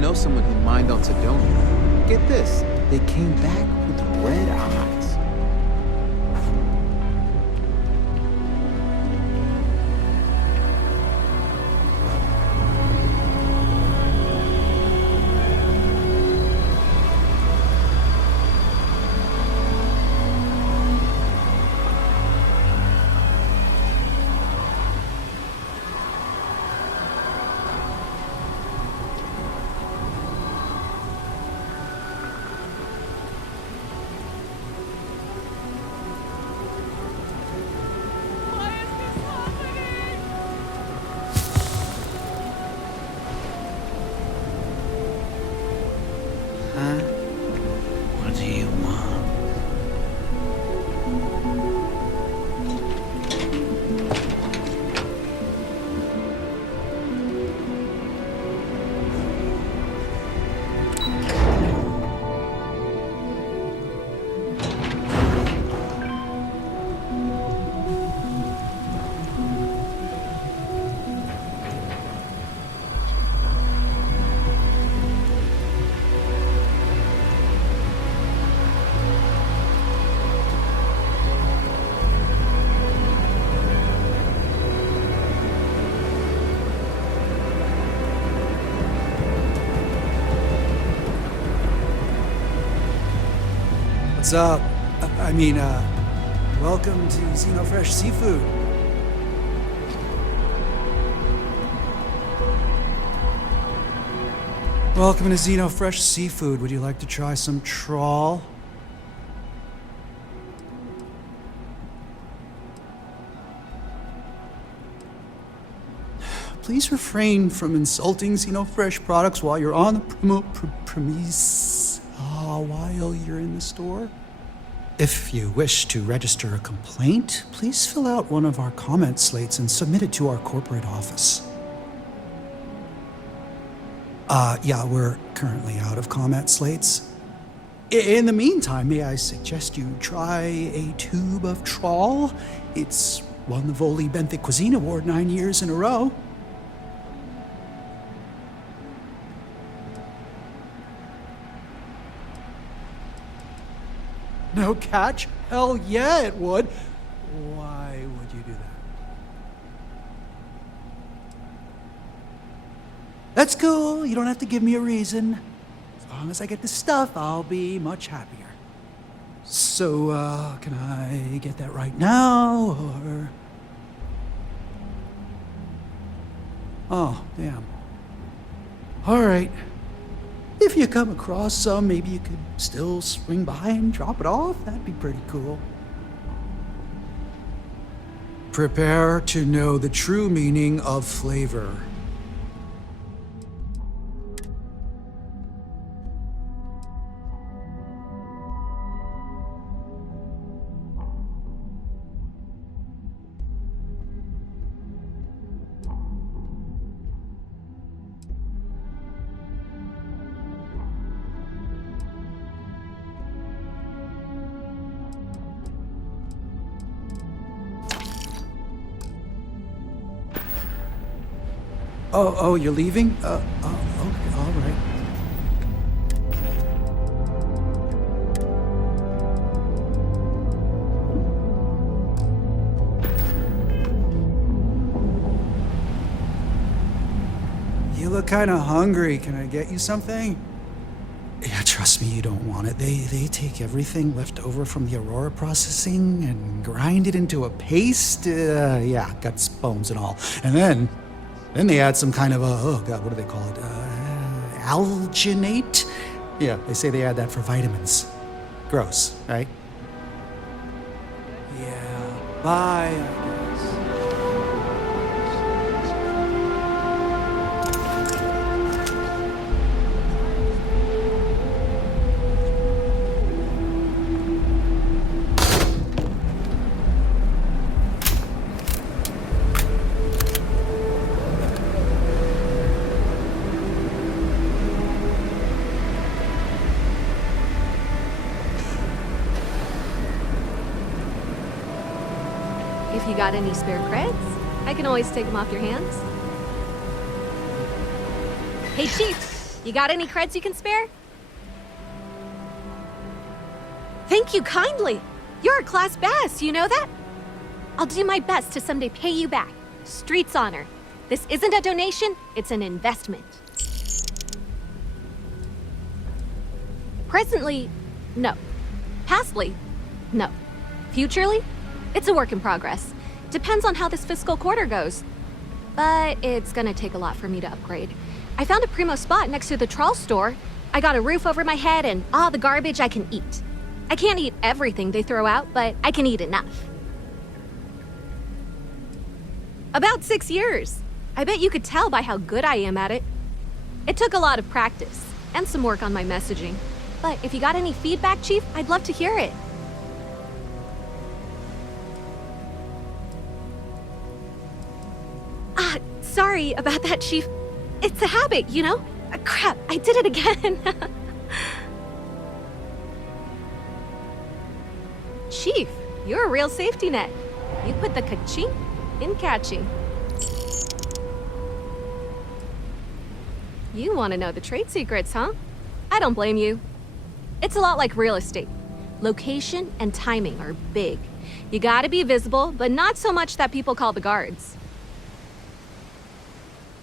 know someone who mined on Sedona. Get this, they came back with red eyes. What do you want? What's up? Welcome to Xenofresh Seafood. Welcome to Xenofresh Seafood. Would you like to try some trawl? Please refrain from insulting Xenofresh products while you're on the premise. While you're in the store. If you wish to register a complaint, please fill out one of our comment slates and submit it to our corporate office. Yeah, we're currently out of comment slates. In the meantime, may I suggest you try a tube of trawl? It's won the Voli Benthic Cuisine Award 9 years in a row. No catch? Hell yeah, it would. Why would you do that? That's cool. You don't have to give me a reason. As long as I get the stuff, I'll be much happier. So, can I get that right now, or... Oh, damn. All right. If you come across some, maybe you could still swing by and drop it off. That'd be pretty cool. Prepare to know the true meaning of flavor. Oh, you're leaving? Okay, all right. You look kind of hungry. Can I get you something? Yeah, trust me, you don't want it. They take everything left over from the Aurora processing and grind it into a paste. Yeah, guts, bones, and all. And then they add some kind of oh god, what do they call it? Alginate? Yeah, they say they add that for vitamins. Gross, right? Yeah, bye, I guess. If you got any spare creds, I can always take them off your hands. Hey, Chief! You got any creds you can spare? Thank you kindly. You're a class bass, you know that? I'll do my best to someday pay you back. Street's honor. This isn't a donation, it's an investment. Presently, no. Pastly, no. Futurely, it's a work in progress. Depends on how this fiscal quarter goes. But it's gonna take a lot for me to upgrade. I found a primo spot next to the trawl store. I got a roof over my head and all the garbage I can eat. I can't eat everything they throw out, but I can eat enough. About 6 years. I bet you could tell by how good I am at it. It took a lot of practice and some work on my messaging. But if you got any feedback, Chief, I'd love to hear it. Sorry about that, Chief. It's a habit, you know? Crap, I did it again. Chief, you're a real safety net. You put the ka-ching in catching. You want to know the trade secrets, huh? I don't blame you. It's a lot like real estate. Location and timing are big. You gotta be visible, but not so much that people call the guards.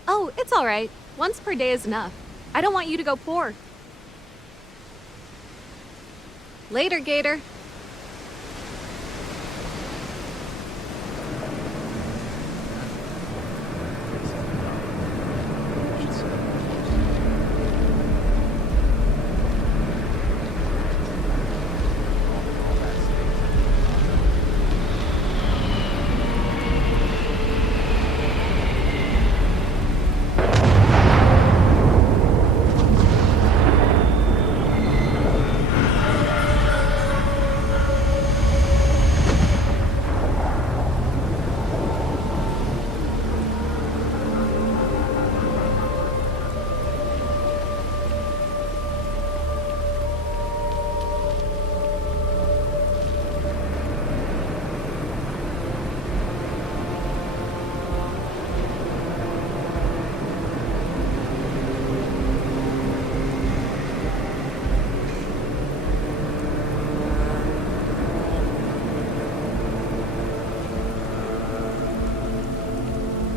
Oh, it's all right. Once per day is enough. I don't want you to go poor. Later, Gator.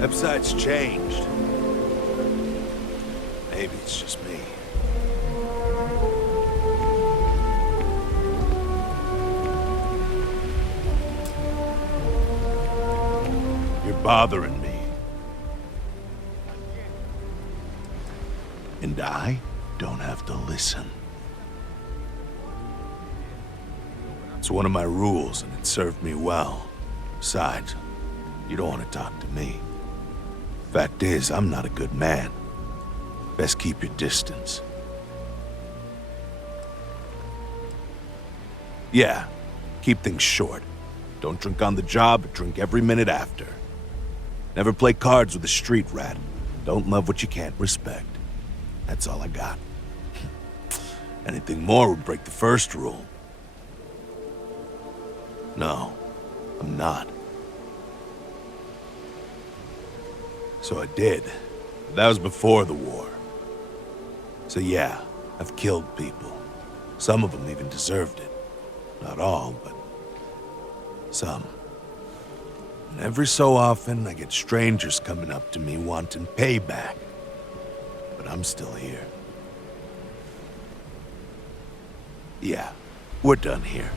Website's changed. Maybe it's just me. You're bothering me. And I don't have to listen. It's one of my rules, and it served me well. Besides, you don't want to talk to me. Fact is, I'm not a good man. Best keep your distance. Yeah, keep things short. Don't drink on the job, but drink every minute after. Never play cards with a street rat. Don't love what you can't respect. That's all I got. Anything more would break the first rule. No, I'm not. So I did. But that was before the war. So yeah, I've killed people. Some of them even deserved it. Not all, but some. And every so often, I get strangers coming up to me wanting payback. But I'm still here. Yeah, we're done here.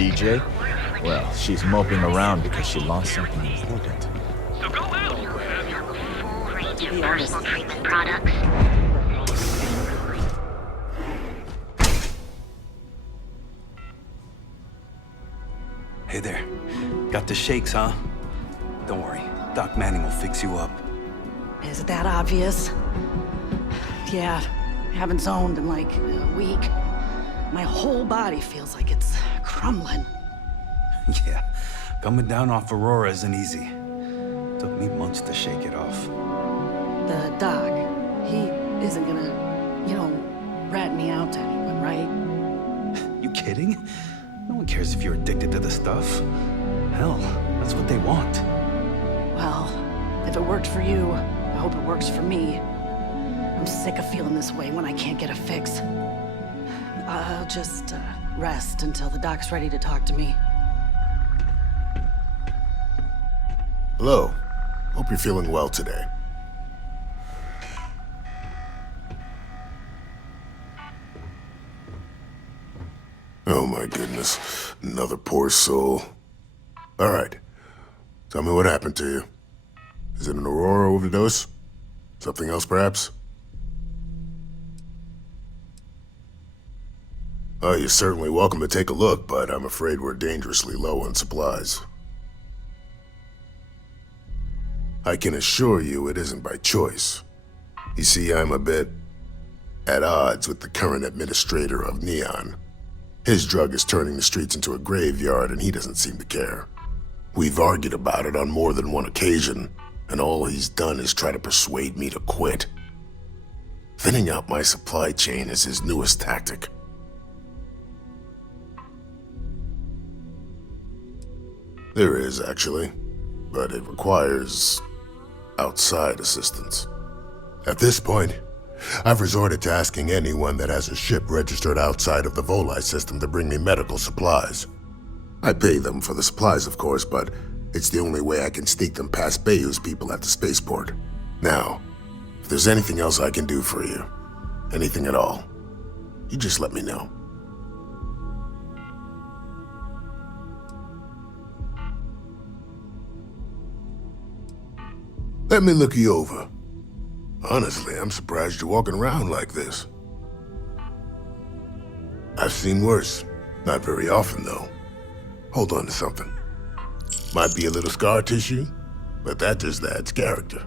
DJ? Well, she's moping around because she lost something important. To be honest, treatment products. Hey there. Got the shakes, huh? Don't worry. Doc Manning will fix you up. Is it that obvious? Yeah, haven't zoned in like a week. My whole body feels like it's crumbling. Yeah, coming down off Aurora isn't easy. Took me months to shake it off. The doc, he isn't gonna, rat me out to anyone, right? You kidding? No one cares if you're addicted to the stuff. Hell, that's what they want. Well, if it worked for you, I hope it works for me. I'm sick of feeling this way when I can't get a fix. I'll just rest until the doc's ready to talk to me. Hello. Hope you're feeling well today. Oh my goodness. Another poor soul. Alright. Tell me what happened to you. Is it an Aurora overdose? Something else, perhaps? Oh, you're certainly welcome to take a look, but I'm afraid we're dangerously low on supplies. I can assure you it isn't by choice. You see, I'm a bit at odds with the current administrator of Neon. His drug is turning the streets into a graveyard, and he doesn't seem to care. We've argued about it on more than one occasion, and all he's done is try to persuade me to quit. Thinning out my supply chain is his newest tactic. There is, actually, but it requires outside assistance. At this point, I've resorted to asking anyone that has a ship registered outside of the Volii system to bring me medical supplies. I pay them for the supplies, of course, but it's the only way I can sneak them past Bayou's people at the spaceport. Now, if there's anything else I can do for you, anything at all, you just let me know. Let me look you over. Honestly, I'm surprised you're walking around like this. I've seen worse. Not very often, though. Hold on to something. Might be a little scar tissue, but that just adds character.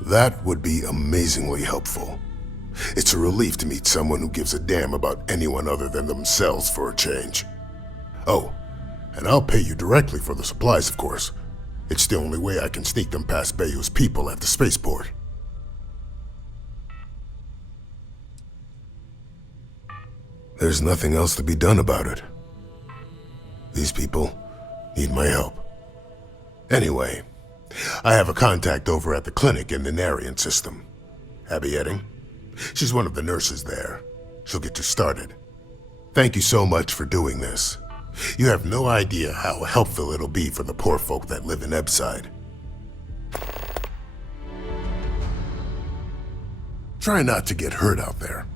That would be amazingly helpful. It's a relief to meet someone who gives a damn about anyone other than themselves for a change. Oh, and I'll pay you directly for the supplies, of course. It's the only way I can sneak them past Bayou's people at the spaceport. There's nothing else to be done about it. These people need my help. Anyway, I have a contact over at the clinic in the Narian system. Abby Edding. She's one of the nurses there. She'll get you started. Thank you so much for doing this. You have no idea how helpful it'll be for the poor folk that live in Ebside. Try not to get hurt out there.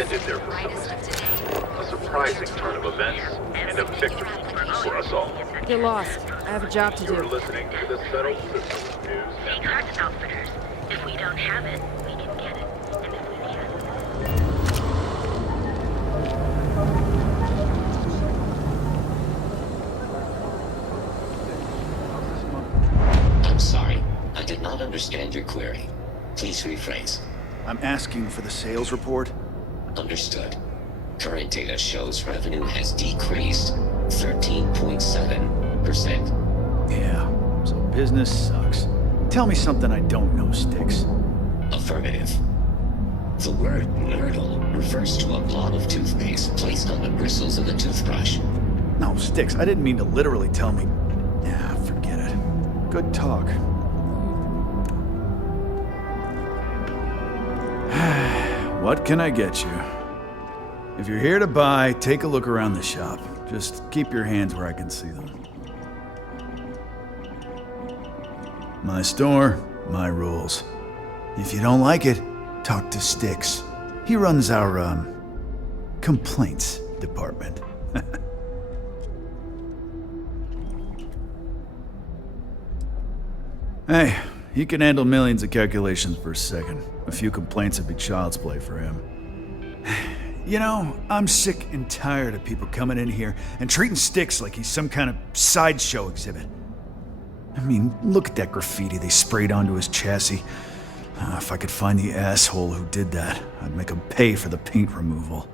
ended there for some reason. A surprising turn of events and a victory for us all. Get lost. I have a job to You're do. listening to the Settled Systems News. McClarence Outfitters. If we don't have it, we can get it. And if we I'm sorry. I did not understand your query. Please rephrase. I'm asking for the sales report. Understood. Current data shows revenue has decreased 13.7%. Yeah, so business sucks. Tell me something I don't know, Styx. Affirmative. The word Nurdle refers to a blob of toothpaste placed on the bristles of a toothbrush. No, Styx, I didn't mean to literally tell me. Yeah, forget it. Good talk. What can I get you? If you're here to buy, take a look around the shop. Just keep your hands where I can see them. My store, my rules. If you don't like it, talk to Styx. He runs our, complaints department. Hey, he can handle millions of calculations per second. A few complaints would be child's play for him. You know, I'm sick and tired of people coming in here and treating Styx like he's some kind of sideshow exhibit. I mean, look at that graffiti they sprayed onto his chassis. If I could find the asshole who did that, I'd make him pay for the paint removal.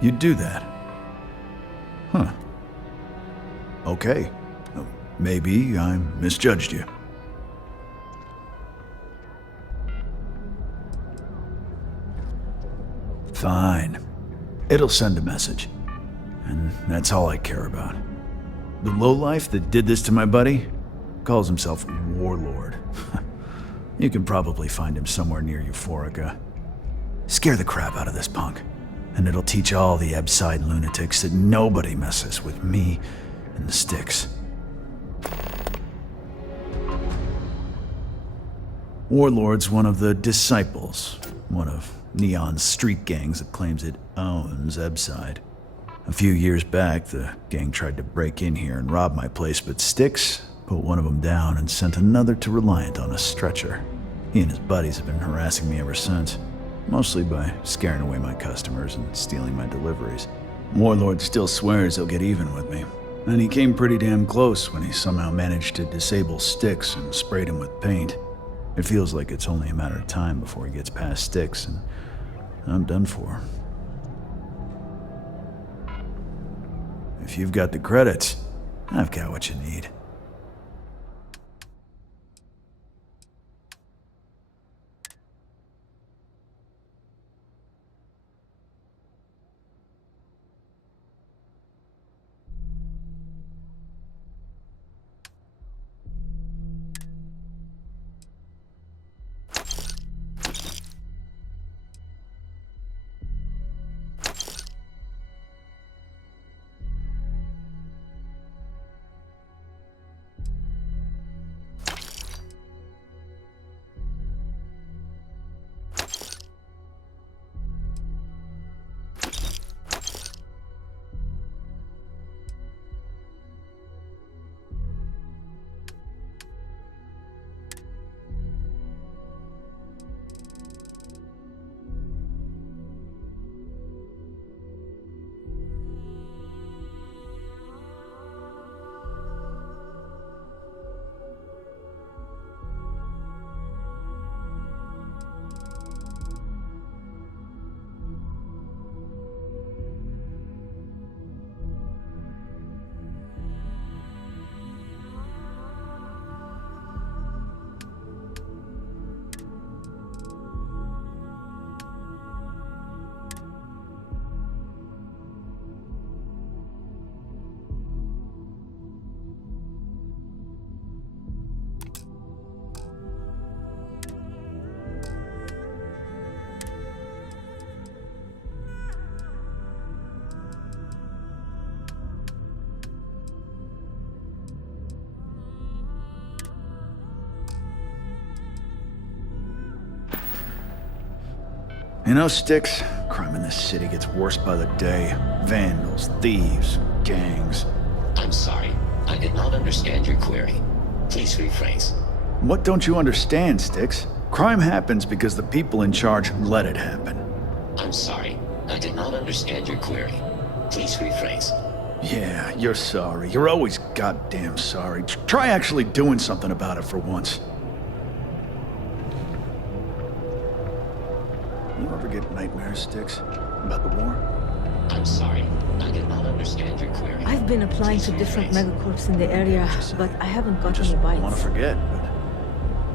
You'd do that? Huh. Okay. Maybe I misjudged you. Fine. It'll send a message. And that's all I care about. The lowlife that did this to my buddy calls himself Warlord. You can probably find him somewhere near Euphorica. Scare the crap out of this punk, and it'll teach all the Ebside lunatics that nobody messes with me and the Styx. Warlord's one of the Disciples, one of Neon's street gangs that claims it owns Ebside. A few years back, the gang tried to break in here and rob my place, but Styx put one of them down and sent another to Reliant on a stretcher. He and his buddies have been harassing me ever since, mostly by scaring away my customers and stealing my deliveries. Warlord still swears he'll get even with me, and he came pretty damn close when he somehow managed to disable Styx and sprayed him with paint. It feels like it's only a matter of time before he gets past Styx, and I'm done for. If you've got the credits, I've got what you need. You know, Sticks, crime in this city gets worse by the day. Vandals, thieves, gangs. I'm sorry. I did not understand your query. Please rephrase. What don't you understand, Sticks? Crime happens because the people in charge let it happen. I'm sorry. I did not understand your query. Please rephrase. Yeah, you're sorry. You're always goddamn sorry. Try actually doing something about it for once. You ever get nightmares, Sticks? About the war? I'm sorry. I did not understand your query. I've been applying to different megacorps in the area, but I haven't got any bites. I want to forget, but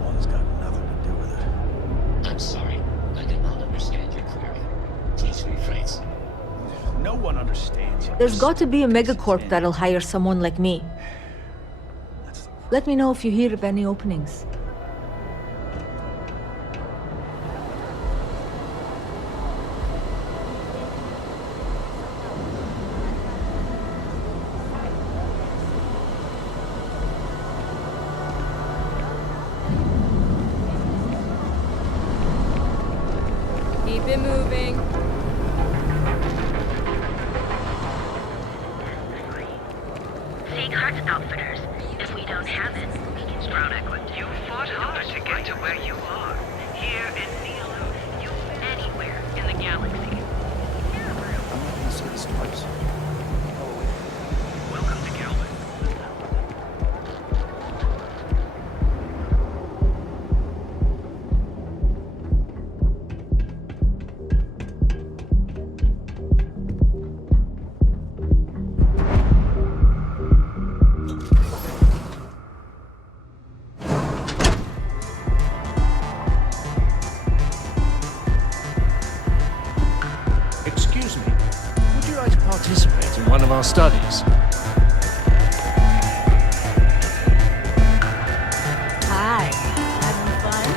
one has got nothing to do with it. I'm sorry. I did not understand your query. Please rephrase. No one understands you. There's got to be a megacorp that'll hire someone like me. Let me know if you hear of any openings. Keep it moving. McClarence Outfitters. If we don't have it, we can Brown Equid. You fought hard to get to where you are. Here in Nilo, you anywhere in the galaxy. Welcome to Kelvin. Excuse me, would you like to participate in one of our studies? Hi, having fun?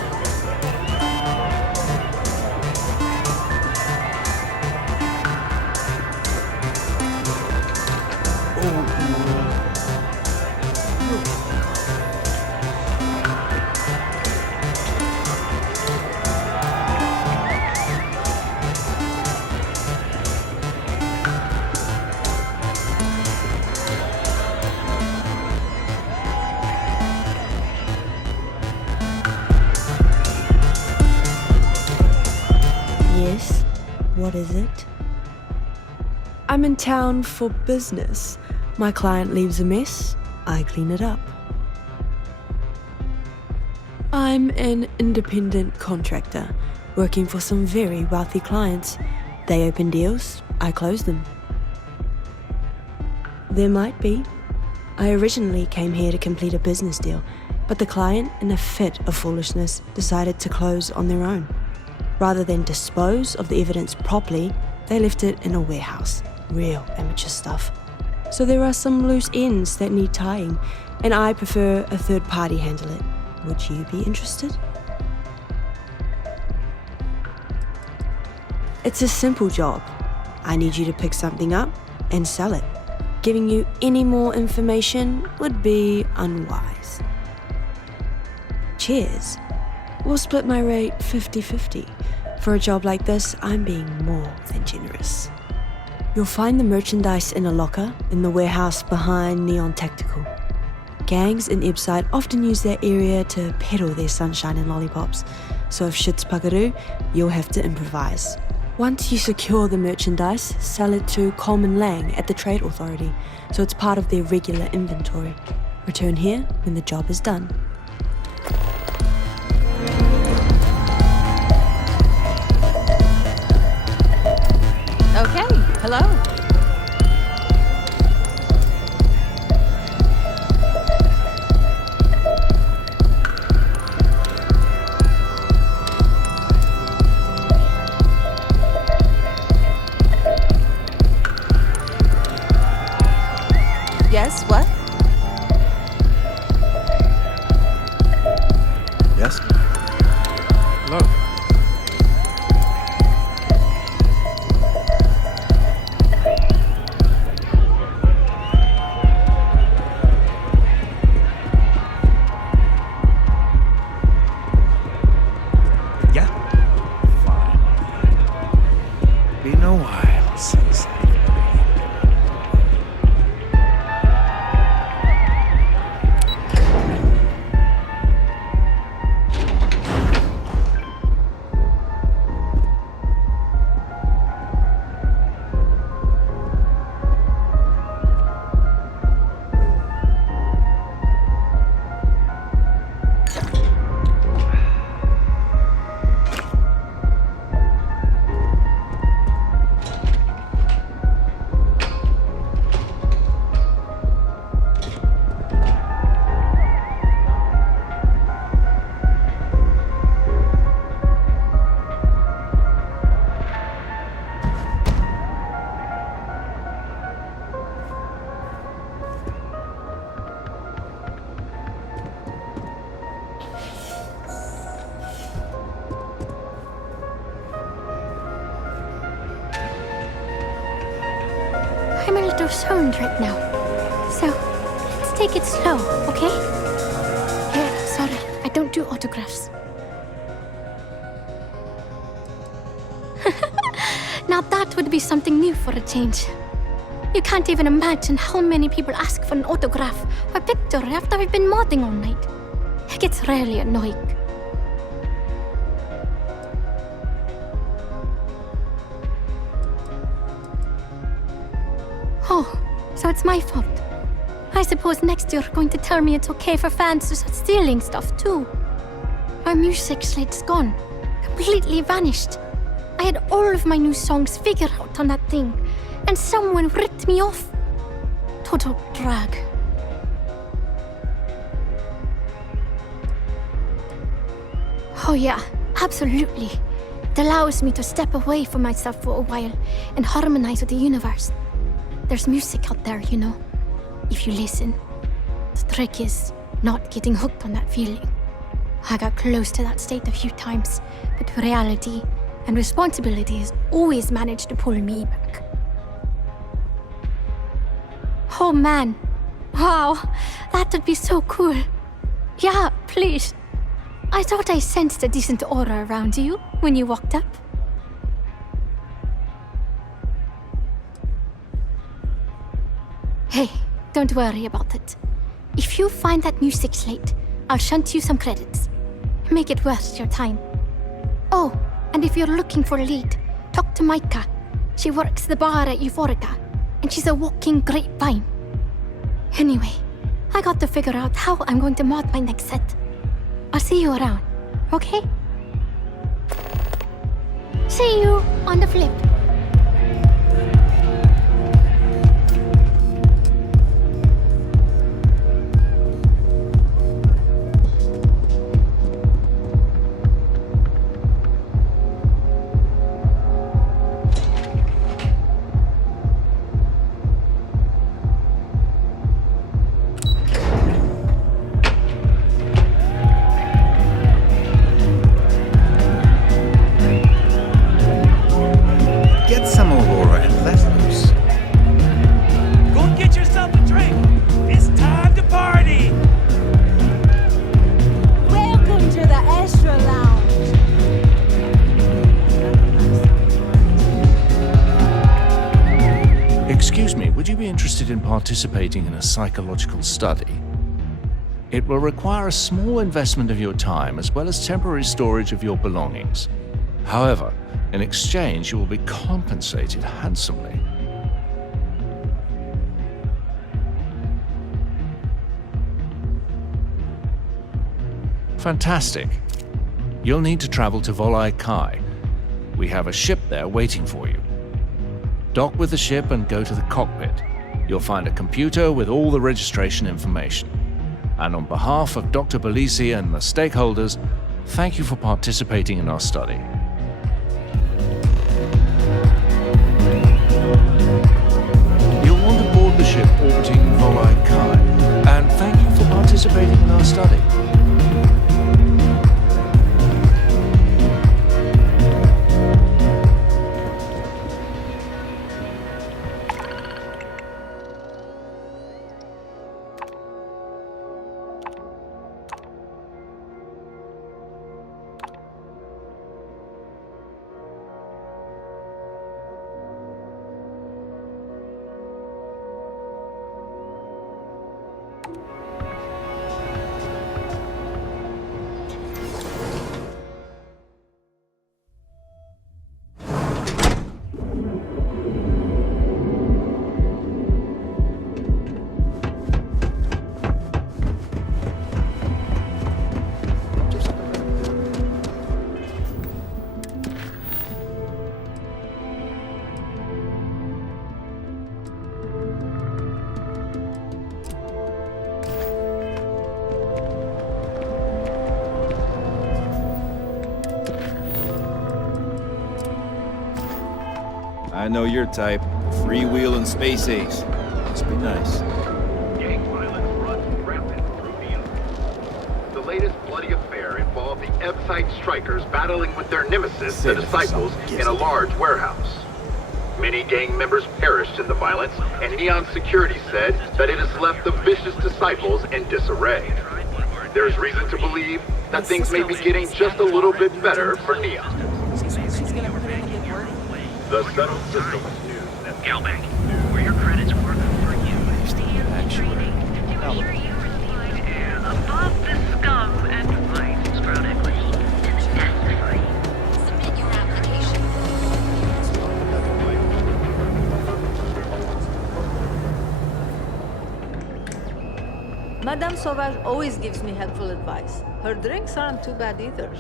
Yes, what is it? I'm in town for business. My client leaves a mess, I clean it up. I'm an independent contractor, working for some very wealthy clients. They open deals, I close them. There might be. I originally came here to complete a business deal, but the client, in a fit of foolishness, decided to close on their own. Rather than dispose of the evidence properly, they left it in a warehouse. Real amateur stuff. So there are some loose ends that need tying, and I prefer a third party handle it. Would you be interested? It's a simple job. I need you to pick something up and sell it. Giving you any more information would be unwise. Cheers. We'll split my rate 50-50. For a job like this, I'm being more than generous. You'll find the merchandise in a locker in the warehouse behind Neon Tactical. Gangs in Ebside often use that area to peddle their sunshine and lollipops, so if shit's puckaroo, you'll have to improvise. Once you secure the merchandise, sell it to Coleman Lang at the Trade Authority, so it's part of their regular inventory. Return here when the job is done. Okay, hello. Yes, what? Yes? Hello. little sound right now. So, let's take it slow, okay? Yeah, sorry, I don't do autographs. Now that would be something new for a change. You can't even imagine how many people ask for an autograph or picture after I've been modding all night. It gets really annoying. Oh, so it's my fault. I suppose next you're going to tell me it's okay for fans to start stealing stuff too. My music slate's gone. Completely vanished. I had all of my new songs figured out on that thing, and someone ripped me off. Total drag. Oh yeah, absolutely. It allows me to step away from myself for a while and harmonize with the universe. There's music out there, you know, if you listen. The trick is not getting hooked on that feeling. I got close to that state a few times, but reality and responsibility has always managed to pull me back. Oh man, wow, that would be so cool. Yeah, please. I thought I sensed a decent aura around you when you walked up. Hey, don't worry about it. If you find that music slate, I'll shunt you some credits. Make it worth your time. Oh, and if you're looking for a lead, talk to Micah. She works the bar at Euphorica, and she's a walking grapevine. Anyway, I got to figure out how I'm going to mod my next set. I'll see you around, okay? See you on the flip. In participating in a psychological study. It will require a small investment of your time as well as temporary storage of your belongings. However, in exchange, you will be compensated handsomely. Fantastic. You'll need to travel to Volai Kai. We have a ship there waiting for you. Dock with the ship and go to the cockpit. You'll find a computer with all the registration information. And on behalf of Dr. Belisi and the stakeholders, thank you for participating in our study. You'll want to board the ship orbiting Volai Kai, and thank you for participating in our study. I know your type. Freewheeling space ace. Must be nice. Gang violence runs rampant through the universe. The latest bloody affair involved the Ebb-site strikers battling with their nemesis, the Disciples, in a large warehouse. Many gang members perished in the violence, and Neon's security said that it has left the vicious disciples in disarray. There's reason to believe that things may be getting just a little bit better for Neon. The settled system news. Galbank, were your credits working for you? Stand training to ensure you receive above the scum and vice chronically and death-free. Submit your application. Madame Sauvage always gives me helpful advice. Her drinks aren't too bad either.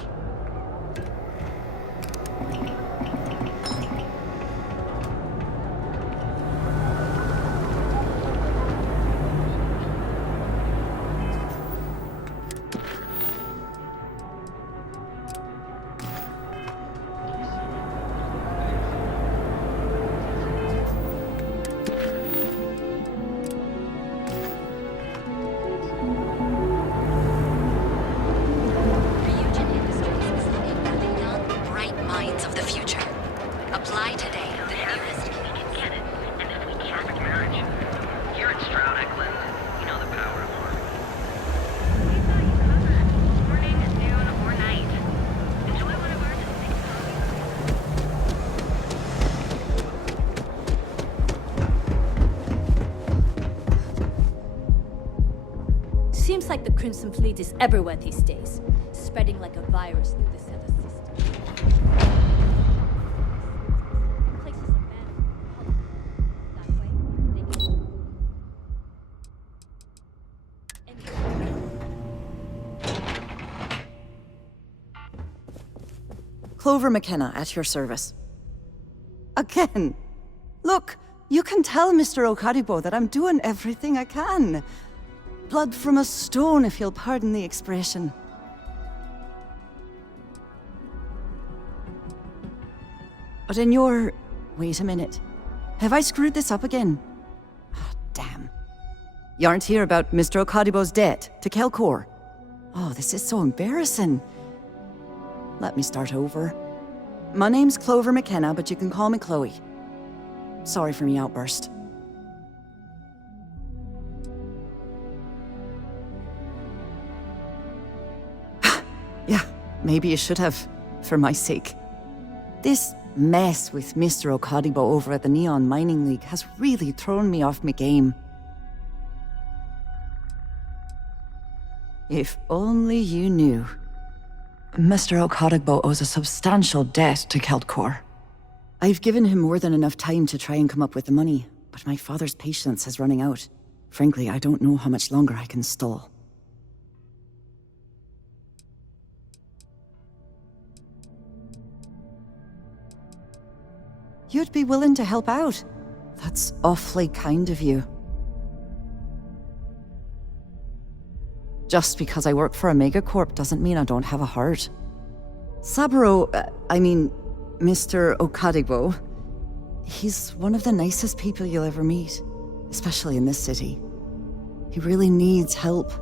Seems like the Crimson Fleet is everywhere these days, spreading like a virus through the Center system. Places abandoned. That way, they can... Clover McKenna at your service. Again. Look, you can tell Mr. Okadibo that I'm doing everything I can. Blood from a stone, if you'll pardon the expression. But in your... Wait a minute. Have I screwed this up again? Oh, damn. You aren't here about Mr. Okadibo's debt to Kelkor. Oh, this is so embarrassing. Let me start over. My name's Clover McKenna, but you can call me Chloe. Sorry for me outburst. Yeah, maybe you should have, for my sake. This mess with Mr. Okadibo over at the Neon Mining League has really thrown me off my game. If only you knew. Mr. Okadibo owes a substantial debt to Keltkor. I've given him more than enough time to try and come up with the money, but my father's patience is running out. Frankly, I don't know how much longer I can stall. You'd be willing to help out. That's awfully kind of you. Just because I work for a megacorp doesn't mean I don't have a heart. Saburo, Mr. Okadibo, he's one of the nicest people you'll ever meet, especially in this city. He really needs help,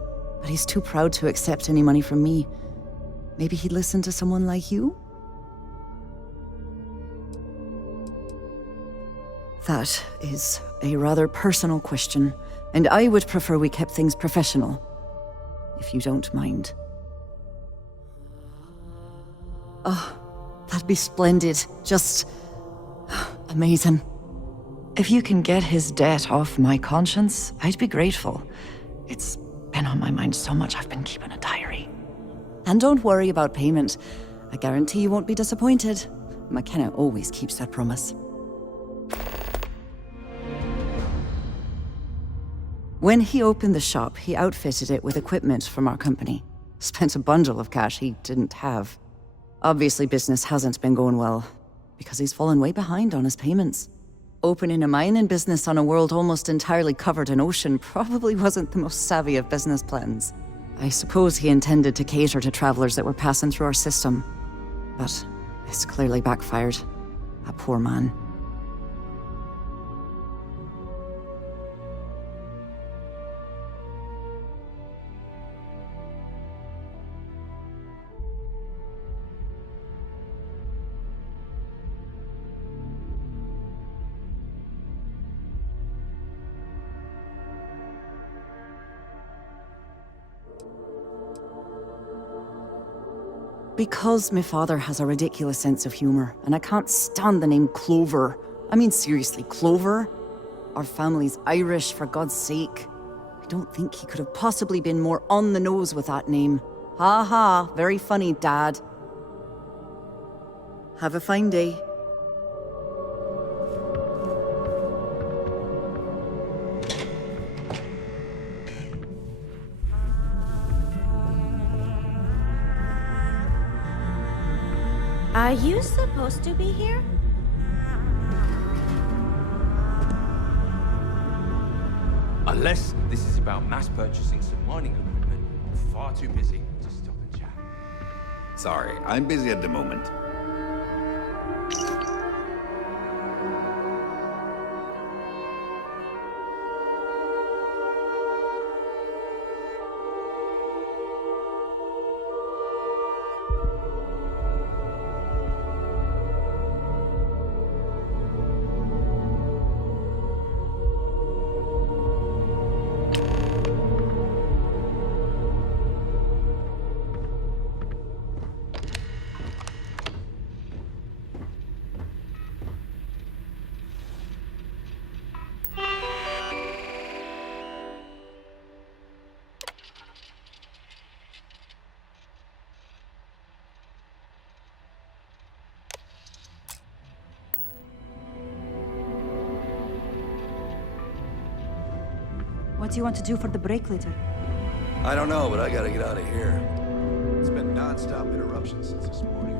but he's too proud to accept any money from me. Maybe he'd listen to someone like you? That is a rather personal question, and I would prefer we kept things professional, if you don't mind. Oh, that'd be splendid. Just amazing. If you can get his debt off my conscience, I'd be grateful. It's been on my mind so much I've been keeping a diary. And don't worry about payment. I guarantee you won't be disappointed. McKenna always keeps that promise. When he opened the shop, he outfitted it with equipment from our company. Spent a bundle of cash he didn't have. Obviously, business hasn't been going well, because he's fallen way behind on his payments. Opening a mining business on a world almost entirely covered in ocean probably wasn't the most savvy of business plans. I suppose he intended to cater to travelers that were passing through our system. But it's clearly backfired. A poor man. because my father has a ridiculous sense of humor, and I can't stand the name Clover. I mean, seriously, Clover? Our family's Irish, for God's sake. I don't think he could have possibly been more on the nose with that name. Ha ha, very funny, Dad. Have a fine day. Are you supposed to be here? Unless this is about mass purchasing some mining equipment, I'm far too busy to stop and chat. Sorry, I'm busy at the moment. What do you want to do for the break later? I don't know, but I gotta get out of here. It's been non-stop interruptions since this morning.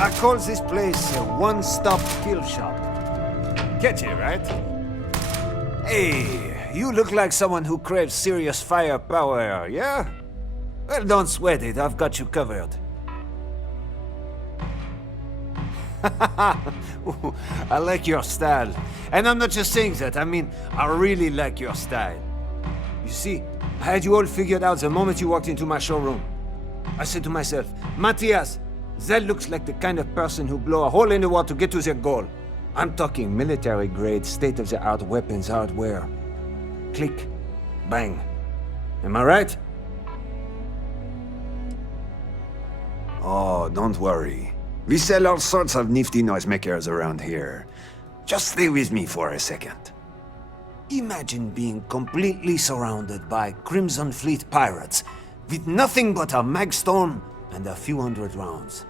I call this place a one-stop kill shop. Catchy, right? Hey, you look like someone who craves serious firepower, yeah? Well, don't sweat it, I've got you covered. I like your style. And I'm not just saying that, I mean, I really like your style. You see, I had you all figured out the moment you walked into my showroom. I said to myself, Matthias, that looks like the kind of person who blow a hole in the wall to get to their goal. I'm talking military-grade, state-of-the-art weapons hardware. Click, bang. Am I right? Oh, don't worry. We sell all sorts of nifty noisemakers around here. Just stay with me for a second. Imagine being completely surrounded by Crimson Fleet pirates with nothing but a magstorm and a few hundred rounds.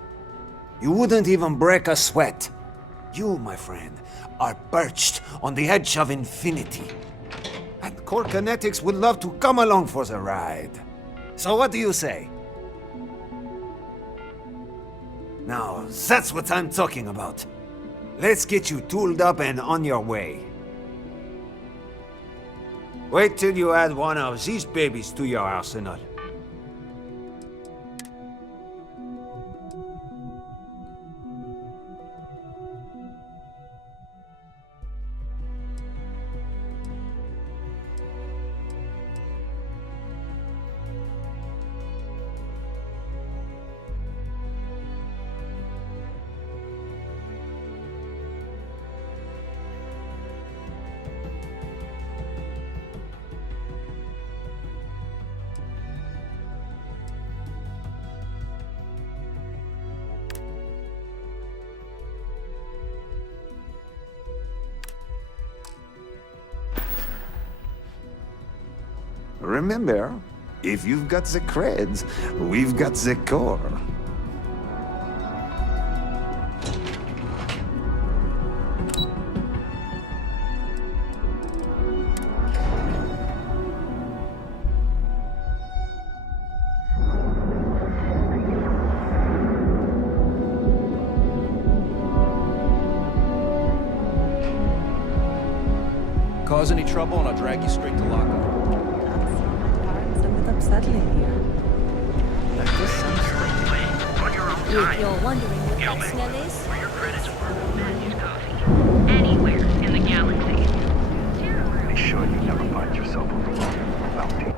You wouldn't even break a sweat. You, my friend, are perched on the edge of infinity. And Core Kinetics would love to come along for the ride. So what do you say? Now, that's what I'm talking about. Let's get you tooled up and on your way. Wait till you add one of these babies to your arsenal. Remember, if you've got the creds, we've got the core. Cause any trouble and I'll drag you straight to lockup. Unsettling here. If you're wondering what that smell is, credits work best coffee anywhere in the galaxy. Be sure you never find yourself on the wrong bounty.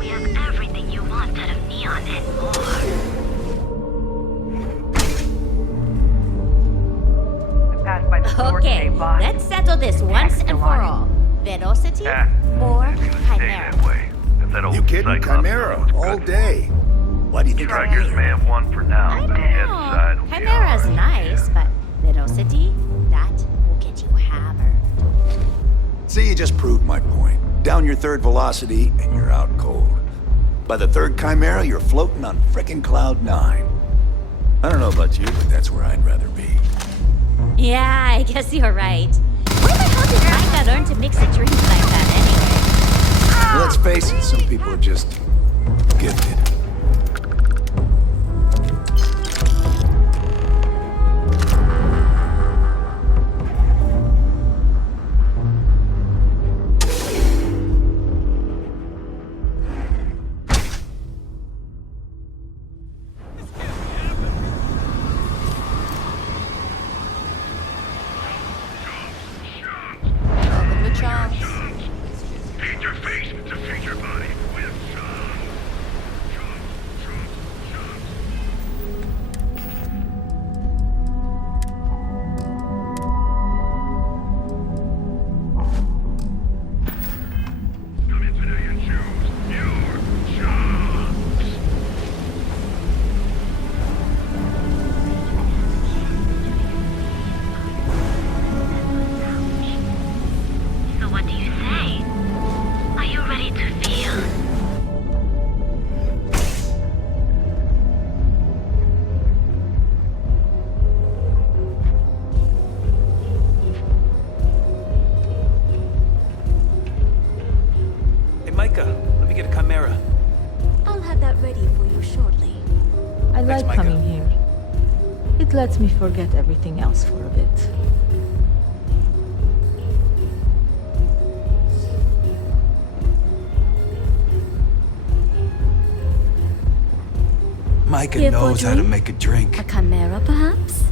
We have everything you want out of Neon and more. Okay, let's settle this once and for all. Velocity or Chimera? You kidding? Chimera, all day. Why do you think Strikers may have won for now, I but the inside will be Chimera's nice, but Velocity, that will get you hammered. See, you just proved my point. Down your third velocity, and you're out cold. By the third Chimera, you're floating on frickin' Cloud 9. I don't know about you, but that's where I'd rather be. Yeah, I guess you're right. Where the hell did Micah learn to mix a drink like that anyway? Let's face it, some people are just gifted. Feed your face to feed your body with So what do you say? Are you ready to feel? Hey, Micah, let me get a Chimera. I'll have that ready for you shortly. I like Micah. coming here. It lets me forget everything else for a bit. Micah Here for a knows how to drink? make a drink. A chimera, perhaps?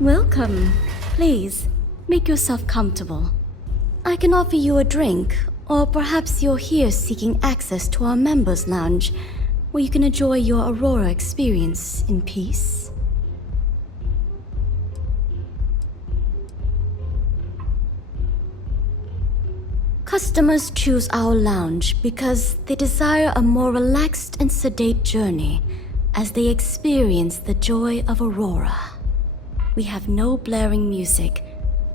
Welcome. Please, make yourself comfortable. I can offer you a drink, or perhaps you're here seeking access to our members' lounge, where you can enjoy your Aurora experience in peace. Customers choose our lounge because they desire a more relaxed and sedate journey as they experience the joy of Aurora. We have no blaring music,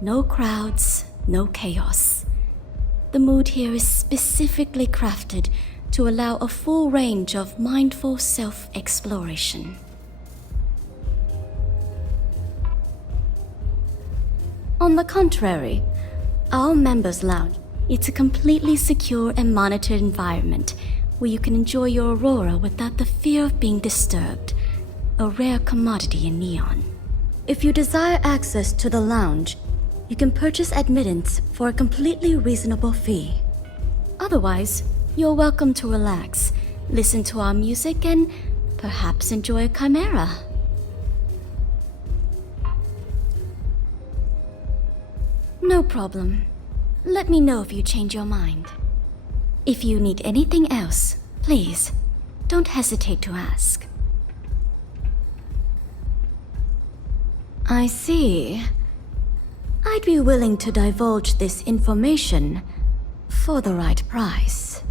no crowds, no chaos. The mood here is specifically crafted to allow a full range of mindful self-exploration. On the contrary, our members' lounge is a completely secure and monitored environment where you can enjoy your Aurora without the fear of being disturbed, a rare commodity in Neon. If you desire access to the lounge, you can purchase admittance for a completely reasonable fee. Otherwise, you're welcome to relax, listen to our music, and perhaps enjoy a chimera. No problem. Let me know if you change your mind. If you need anything else, please, don't hesitate to ask. I see. I'd be willing to divulge this information for the right price.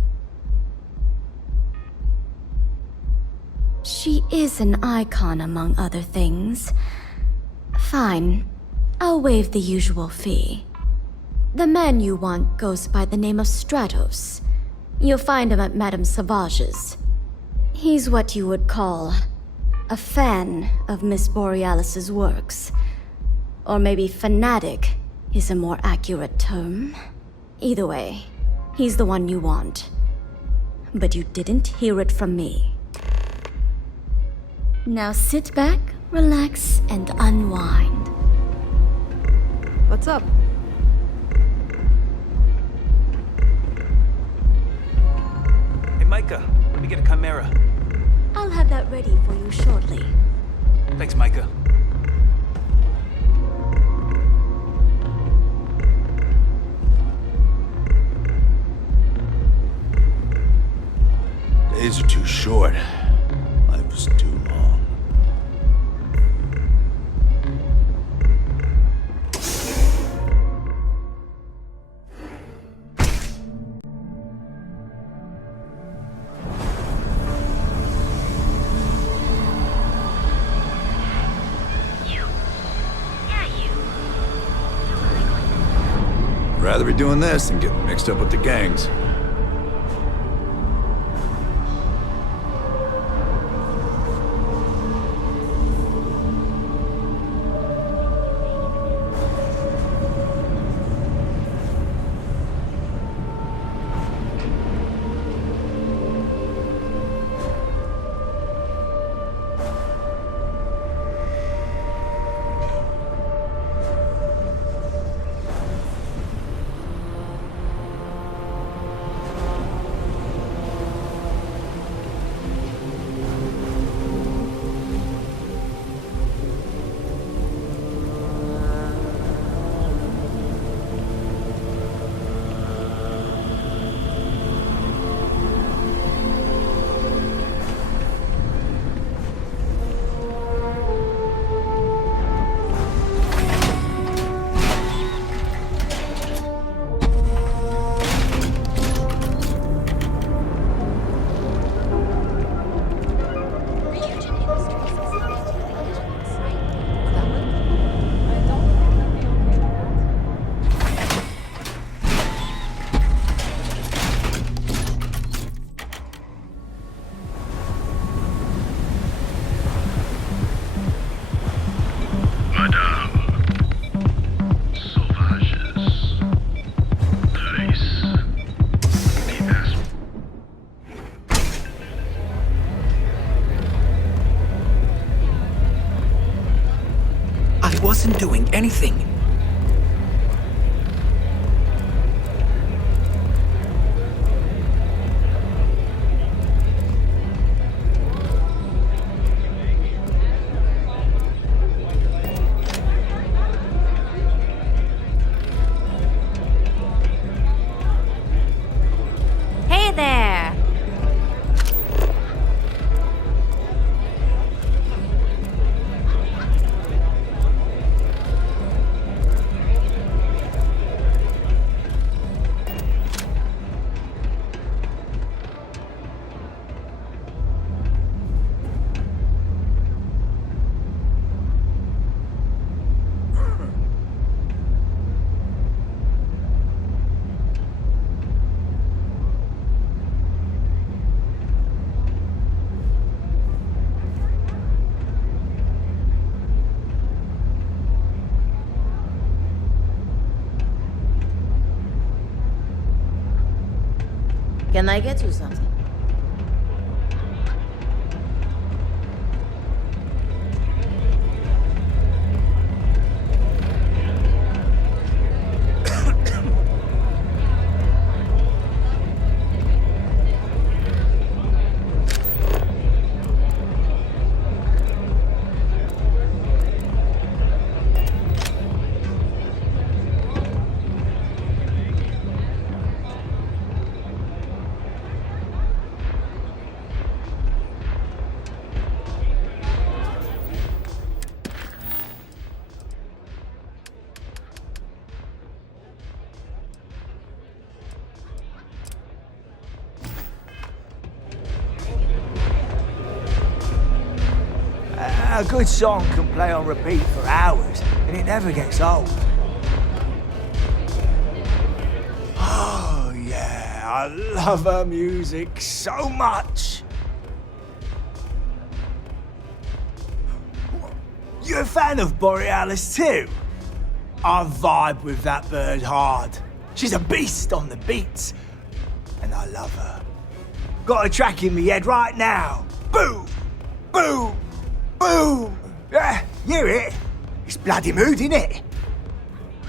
She is an icon, among other things. Fine, I'll waive the usual fee. The man you want goes by the name of Stratos. You'll find him at Madame Savage's. He's what you would call a fan of Miss Borealis's works. Or maybe fanatic is a more accurate term. Either way, he's the one you want. But you didn't hear it from me. Now sit back, relax, and unwind. What's up? Hey, Micah, let me get a chimera. I'll have that ready for you shortly. Thanks, Micah. Days are too short. Life is too long. Rather be doing this than getting mixed up with the gangs. Wasn't doing anything. Hey there! Can I get you something? A good song can play on repeat for hours, and it never gets old. yeah, I love her music so much. You a fan of Borealis too? I vibe with that bird hard. She's a beast on the beats, and I love her. Got a track in me head right now. Boom, boom, boom. Yeah, hear it? It's bloody mood, innit?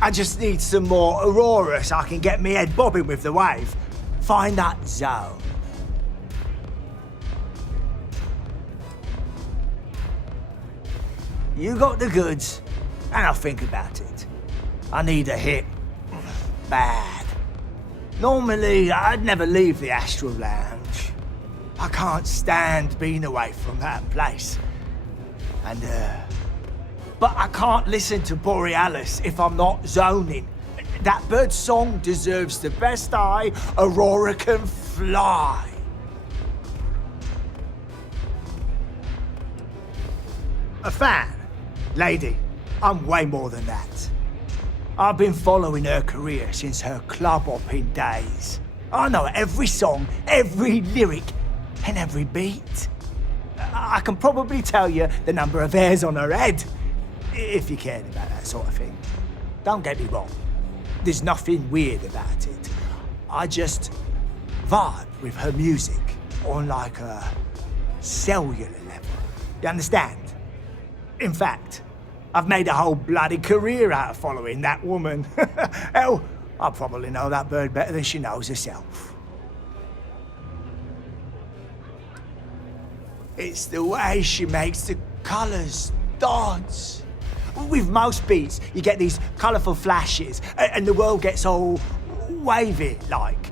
I just need some more Aurora so I can get me head bobbing with the wave. Find that zone. You got the goods, and I'll think about it. I need a hit. Bad. Normally, I'd never leave the Astral Lounge. I can't stand being away from that place. And, but I can't listen to Borealis if I'm not zoning. That bird's song deserves the best eye Aurora can fly. A fan? Lady, I'm way more than that. I've been following her career since her club hopping days. I know every song, every lyric, and every beat. I can probably tell you the number of hairs on her head, if you cared about that sort of thing. Don't get me wrong, there's nothing weird about it. I just vibe with her music on like a cellular level. You understand? In fact, I've made a whole bloody career out of following that woman. Hell, I probably know that bird better than she knows herself. It's the way she makes the colours dance. With most beats, you get these colourful flashes, and the world gets all wavy-like.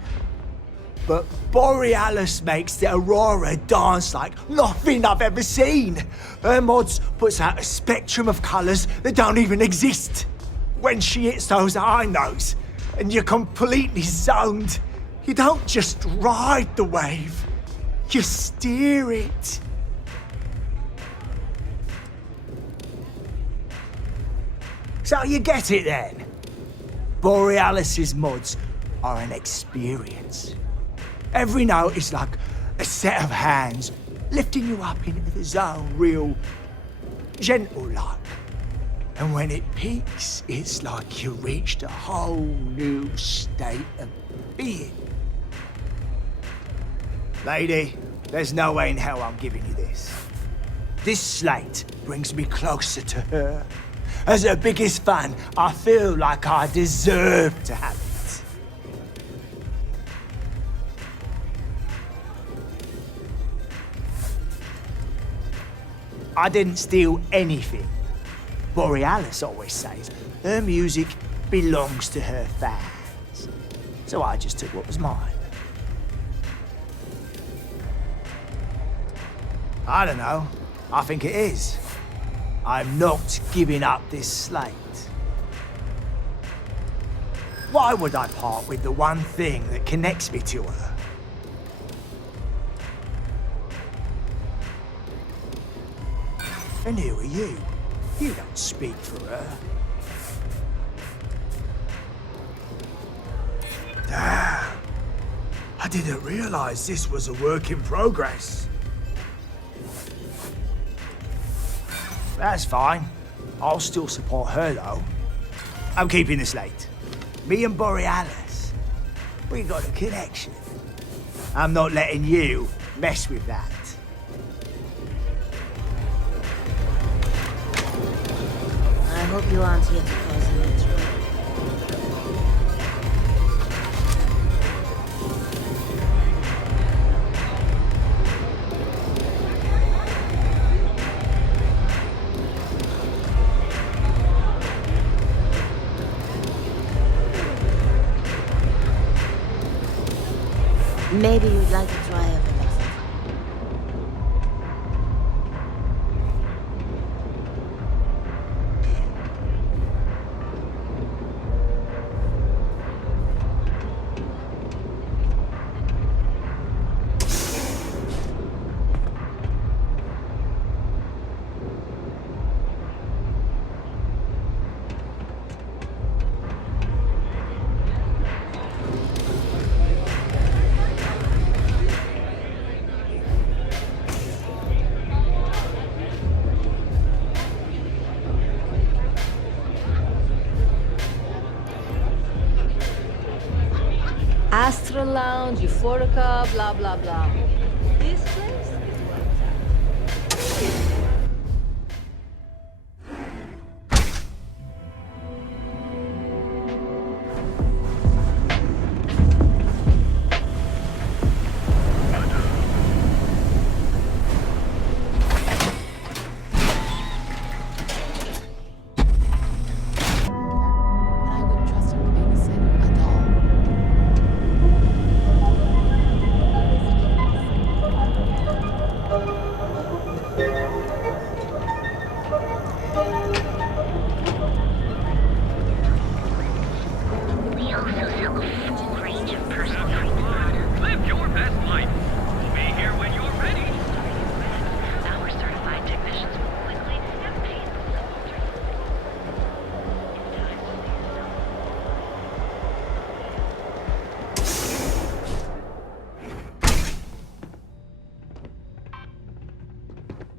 But Borealis makes the Aurora dance like nothing I've ever seen. Her mods puts out a spectrum of colours that don't even exist. When she hits those high notes, and you're completely zoned, you don't just ride the wave, you steer it. So you get it then? Borealis's mods are an experience. Every note is like a set of hands lifting you up into the zone real gentle-like. And when it peaks, it's like you reached a whole new state of being. Lady, there's no way in hell I'm giving you this. This slate brings me closer to her. As her biggest fan, I feel like I deserve to have it. I didn't steal anything. Borealis always says her music belongs to her fans. So I just took what was mine. I don't know. I think it is. I'm not giving up this slate. Why would I part with the one thing that connects me to her? And who are you? You don't speak for her. Damn. I didn't realize this was a work in progress. That's fine. I'll still support her, though. I'm keeping the slate. Me and Borealis, we got a connection. I'm not letting you mess with that. I hope you aren't here to cause any trouble. Maybe you'd like to try a velocity. Astral Lounge, Euphorica, blah blah blah. This place is where it's at.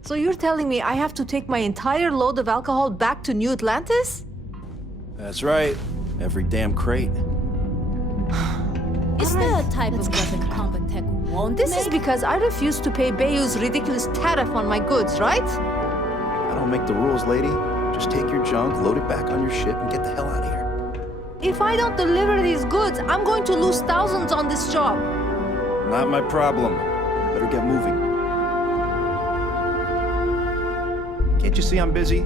So you're telling me I have to take my entire load of alcohol back to New Atlantis? That's right. Every damn crate. Is there a type of weapon combat tech won't This make? is because I refuse to pay Bayou's ridiculous tariff on my goods, right? I don't make the rules, lady. Just take your junk, load it back on your ship, and get the hell out of here. If I don't deliver these goods, I'm going to lose thousands on this job. Not my problem. Better get moving. Can't you see I'm busy?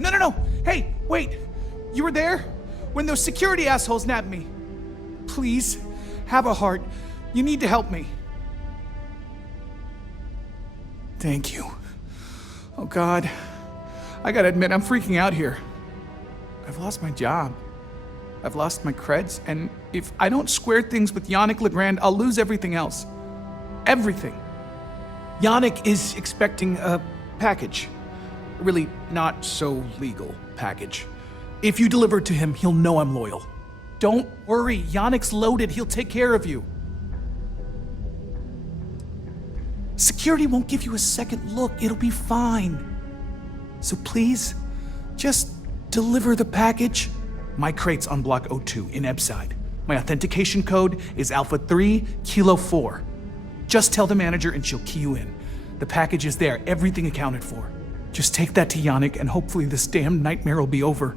No. Hey, wait. You were there? When those security assholes nabbed me. Please, have a heart. You need to help me. Thank you. Oh, God. I gotta admit, I'm freaking out here. I've lost my job. I've lost my creds, and if I don't square things with Yannick Legrand, I'll lose everything else. Everything. Yannick is expecting a package. A really not so legal package. If you deliver it to him, he'll know I'm loyal. Don't worry, Yannick's loaded. He'll take care of you. Security won't give you a second look. It'll be fine. So please, just deliver the package. My crate's on Block 02 in Ebside. My authentication code is Alpha 3 Kilo 4. Just tell the manager and she'll key you in. The package is there, everything accounted for. Just take that to Yannick and hopefully this damn nightmare will be over.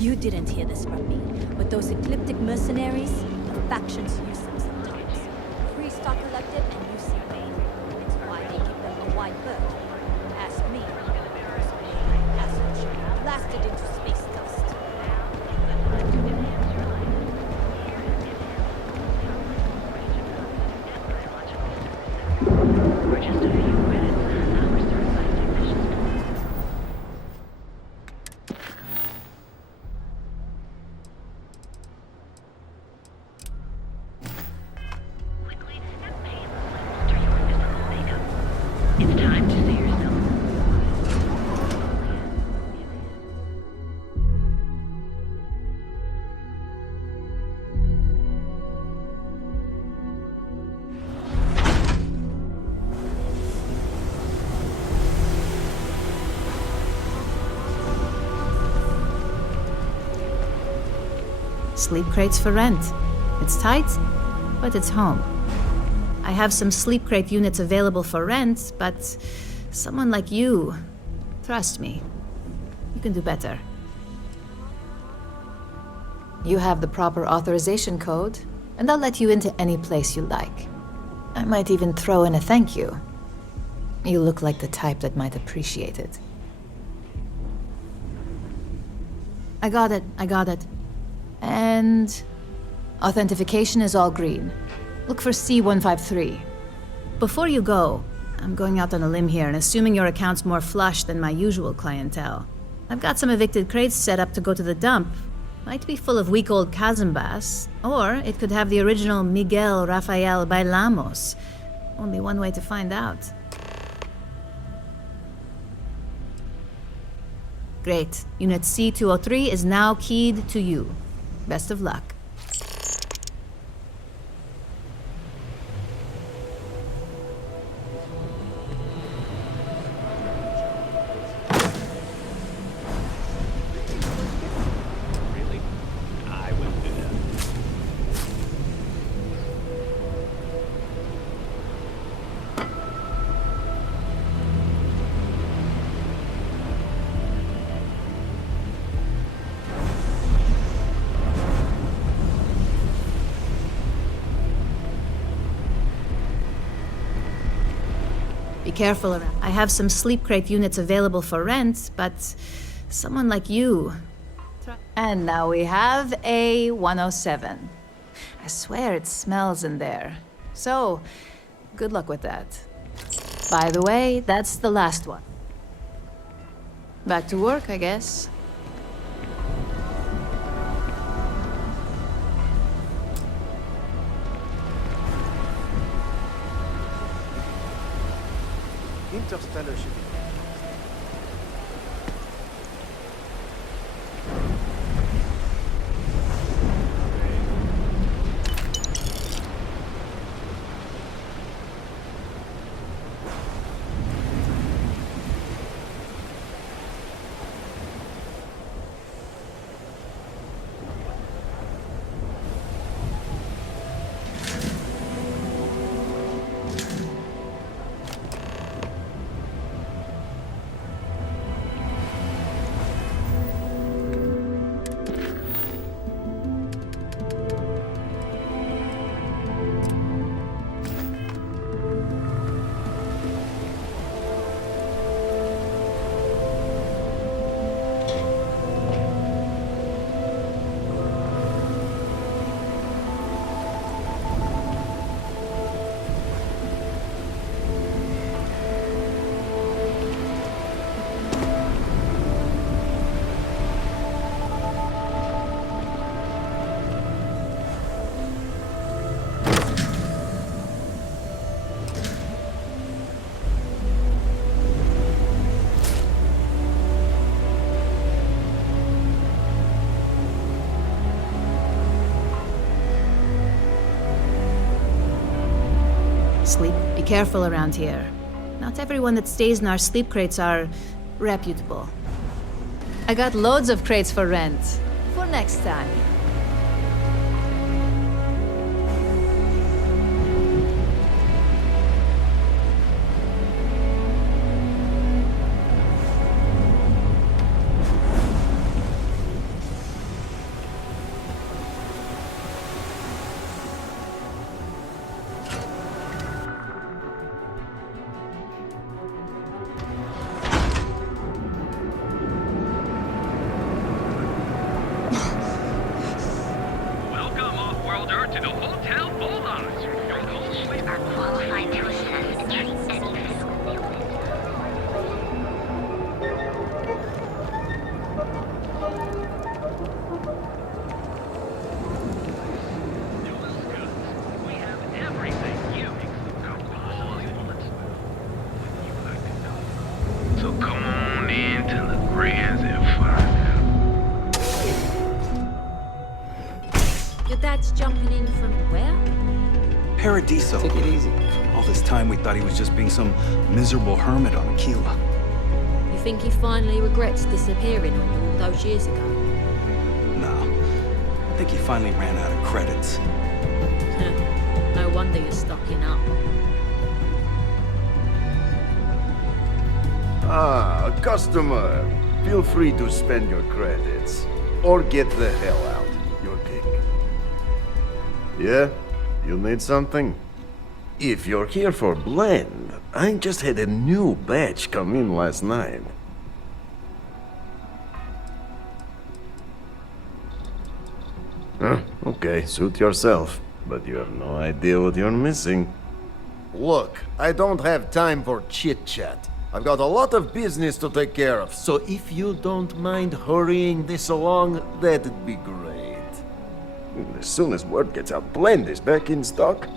You didn't hear this from me, but those ecliptic mercenaries, the factions use them sometimes. Free Stock Collective and UC Maine. It's why they give them a white berth. Ask me. As blasted into space dust. For just a few credits, our certified technicians. It's time to see yourself. Sleep crates for rent. It's tight, but it's home. I have some sleep crate units available for rent, but someone like you, trust me, you can do better. You have the proper authorization code, and I'll let you into any place you like. I might even throw in a thank you. You look like the type that might appreciate it. I got it. And authentication is all green. Look for C153. Before you go, I'm going out on a limb here and assuming your account's more flush than my usual clientele. I've got some evicted crates set up to go to the dump. Might be full of week old Cazimbas, or it could have the original Miguel Rafael Bailamos. Only one way to find out. Great. Unit C203 is now keyed to you. Best of luck. Be careful around. I have some sleep crate units available for rent, but someone like you. And now we have a 107. I swear it smells in there. So, good luck with that. By the way, that's the last one. Back to work, I guess. Interstellar shipping. Sleep. Be careful around here. Not everyone that stays in our sleep crates are reputable. I got loads of crates for rent. For next time. Welcome, off-worlder, to the Hotel Bolas. Your hosts are qualified to assess and treat any physical ailment. We have everything you include alcohol and so come on in to the Creds and find Your dad's jumping in from where? Paradiso. Take it easy. All this time we thought he was just being some miserable hermit on Aquila. You think he finally regrets disappearing on you all those years ago? No. I think he finally ran out of credits. No wonder you're stocking up. Ah, customer. Feel free to spend your credits. Or get the hell out. Your pick. Yeah? You need something? If you're here for blend, I just had a new batch come in last night. Huh, okay, suit yourself. But you have no idea what you're missing. Look, I don't have time for chit-chat. I've got a lot of business to take care of, so if you don't mind hurrying this along, that'd be great. As soon as word gets out Blend is back in stock,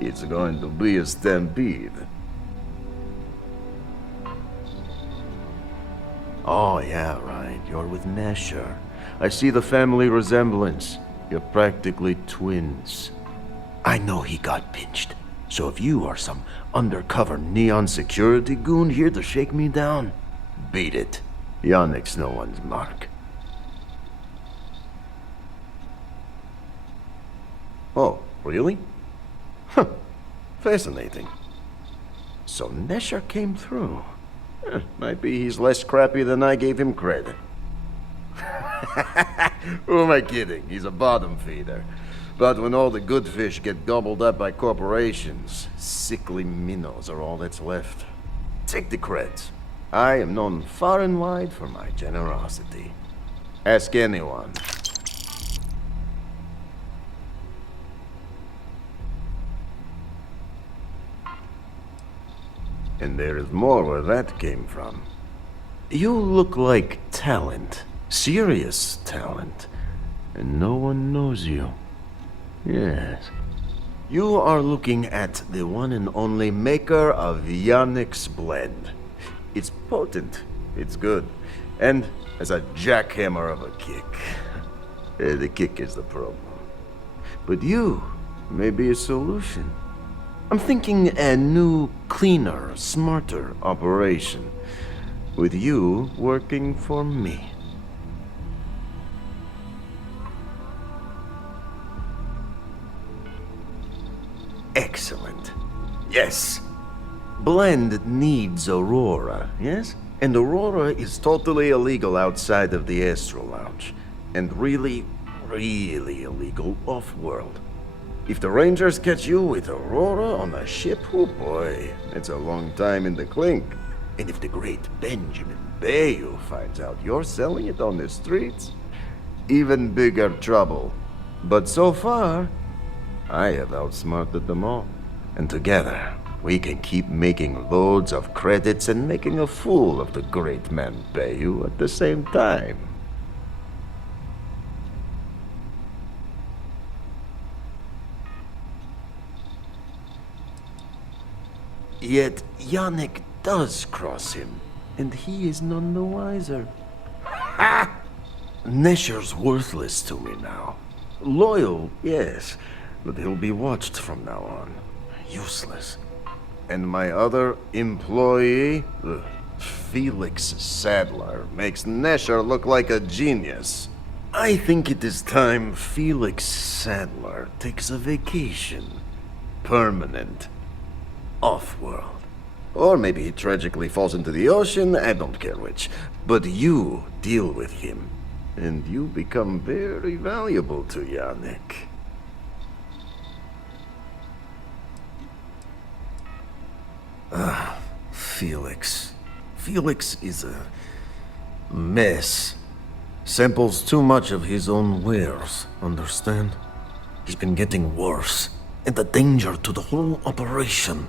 it's going to be a stampede. Oh, yeah, right. You're with Nesher. I see the family resemblance. You're practically twins. I know he got pinched. So if you are some undercover neon security goon here to shake me down, beat it. Yannick's no one's mark. Oh, really? Huh. Fascinating. So Nesher came through. Might be he's less crappy than I gave him credit. Who am I kidding? He's a bottom feeder. But when all the good fish get gobbled up by corporations, sickly minnows are all that's left. Take the creds. I am known far and wide for my generosity. Ask anyone. And there is more where that came from. You look like talent. Serious talent. And no one knows you. Yes. You are looking at the one and only maker of Yannick's blend. It's potent. It's good. And has a jackhammer of a kick. The kick is the problem. But you may be a solution. I'm thinking a new, cleaner, smarter operation. With you working for me. Excellent. Yes. Blend needs Aurora, yes? And Aurora is totally illegal outside of the Astral Lounge. And really, really illegal off-world. If the Rangers catch you with Aurora on a ship, oh boy, it's a long time in the clink. And if the great Benjamin Bayou finds out you're selling it on the streets, even bigger trouble. But so far, I have outsmarted them all. And together, we can keep making loads of credits and making a fool of the great man Bayou at the same time. Yet Yannick does cross him, and he is none the wiser. Ha! Nesher's worthless to me now. Loyal, yes, but he'll be watched from now on. Useless. And my other employee, Felix Sadler, makes Nesher look like a genius. I think it is time Felix Sadler takes a vacation. Permanent. Off-world. Or maybe he tragically falls into the ocean, I don't care which. But you deal with him, and you become very valuable to Yannick. Felix. Felix is a mess. Samples too much of his own wares, understand? He's been getting worse, and a danger to the whole operation.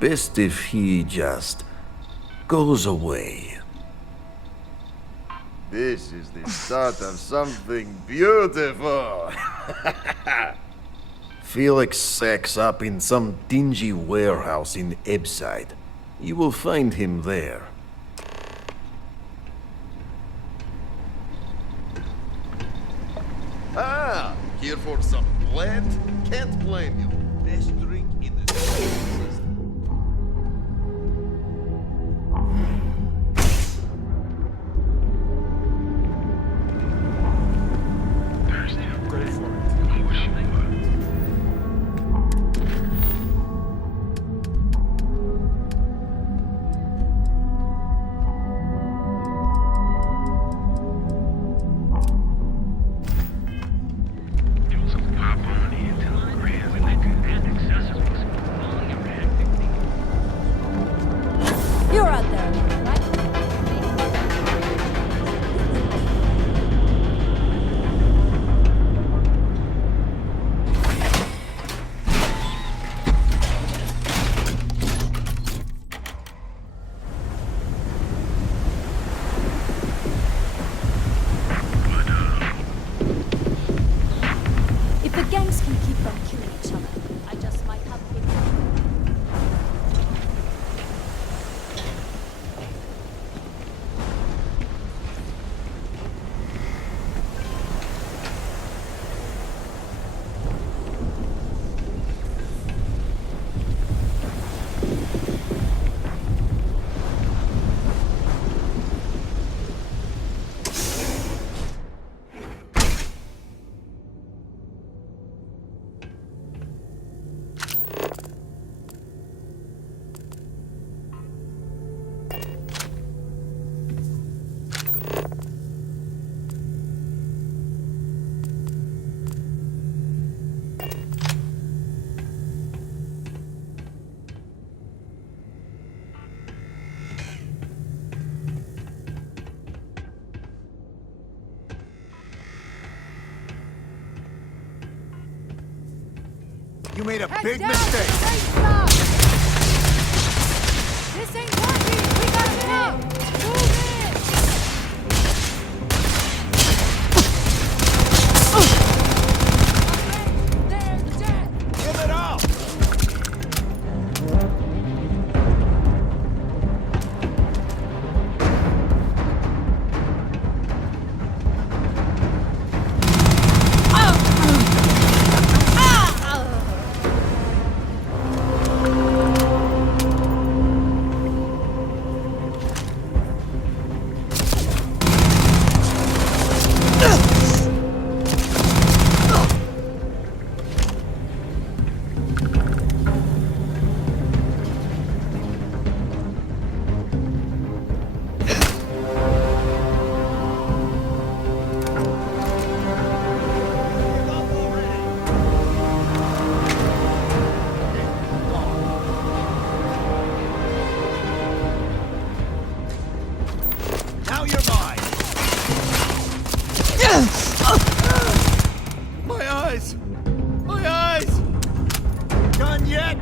Best if he just goes away. This is the start of something beautiful. Felix sacks up in some dingy warehouse in Ebside. You will find him there. Ah, here for some blend? Can't blame you. Best drink in the system. You made a big mistake. This ain't working! We gotta move! Move it! They're dead! Give it up! Now you're mine! My eyes! My eyes! Done yet?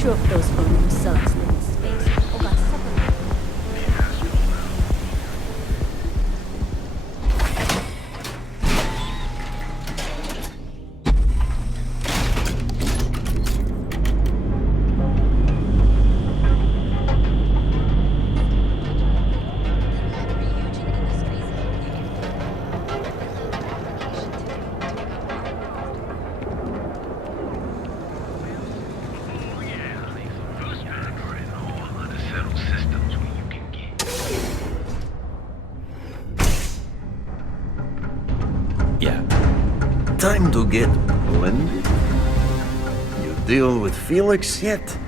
Sure if those balloons sell us in space or got separated. Time to get blended? You deal with Felix yet?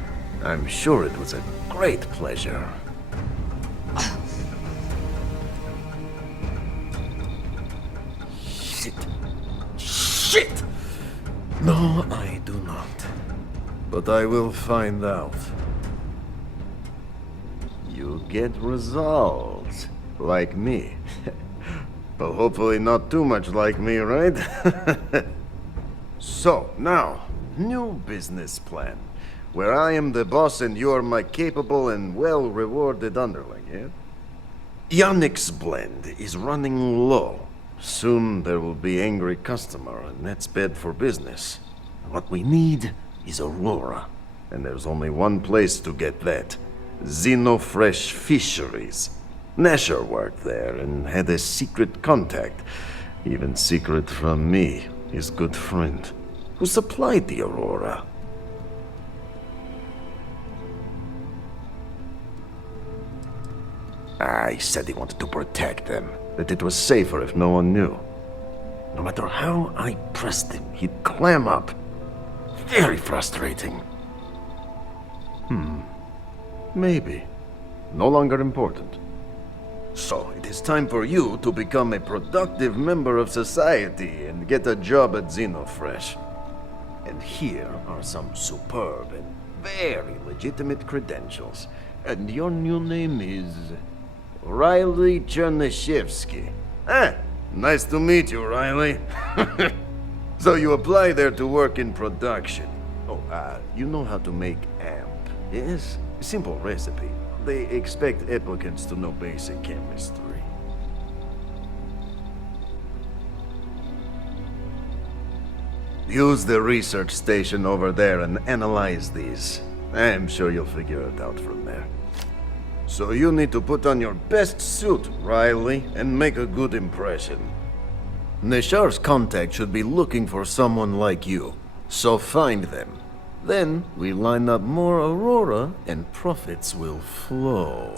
I'm sure it was a great pleasure. Shit. Shit! No, I do not. But I will find out. You get results. Like me. But hopefully not too much like me, right? So, now, new business plan. Where I am the boss and you are my capable and well-rewarded underling, yeah? Yannick's blend is running low. Soon there will be angry customer, and that's bad for business. What we need is Aurora. And there's only one place to get that. Xenofresh Fisheries. Nasher worked there and had a secret contact. Even secret from me, his good friend, who supplied the Aurora. He said he wanted to protect them, that it was safer if no one knew. No matter how I pressed him, he'd clam up. Very frustrating. Maybe. No longer important. So, it is time for you to become a productive member of society and get a job at Xenofresh. And here are some superb and very legitimate credentials. And your new name is Riley Chernyshevsky. Nice to meet you, Riley. So you apply there to work in production. Oh, you know how to make amp, yes? Simple recipe. They expect applicants to know basic chemistry. Use the research station over there and analyze these. I'm sure you'll figure it out from there. So you need to put on your best suit, Riley, and make a good impression. Neshar's contact should be looking for someone like you, so find them. Then we line up more Aurora and profits will flow.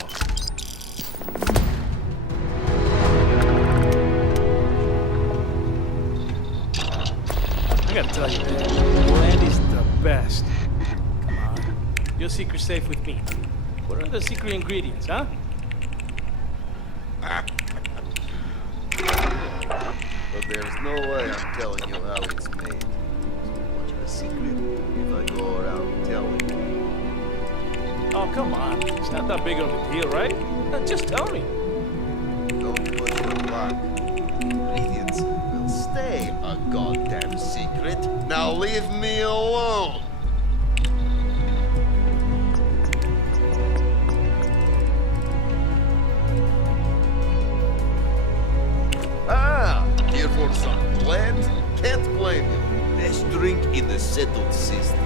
I gotta tell you, man, Blandy's the best. Come on. Your secret's safe with me. What are the secret ingredients, huh? But there's no way I'm telling you how it's made. So much of a secret if I go around telling you. Oh, come on. It's not that big of a deal, right? Just tell me. Don't push your luck. Ingredients will stay a goddamn secret. Now leave me alone. Here for some blend? Can't blame you. Best drink in the settled systems.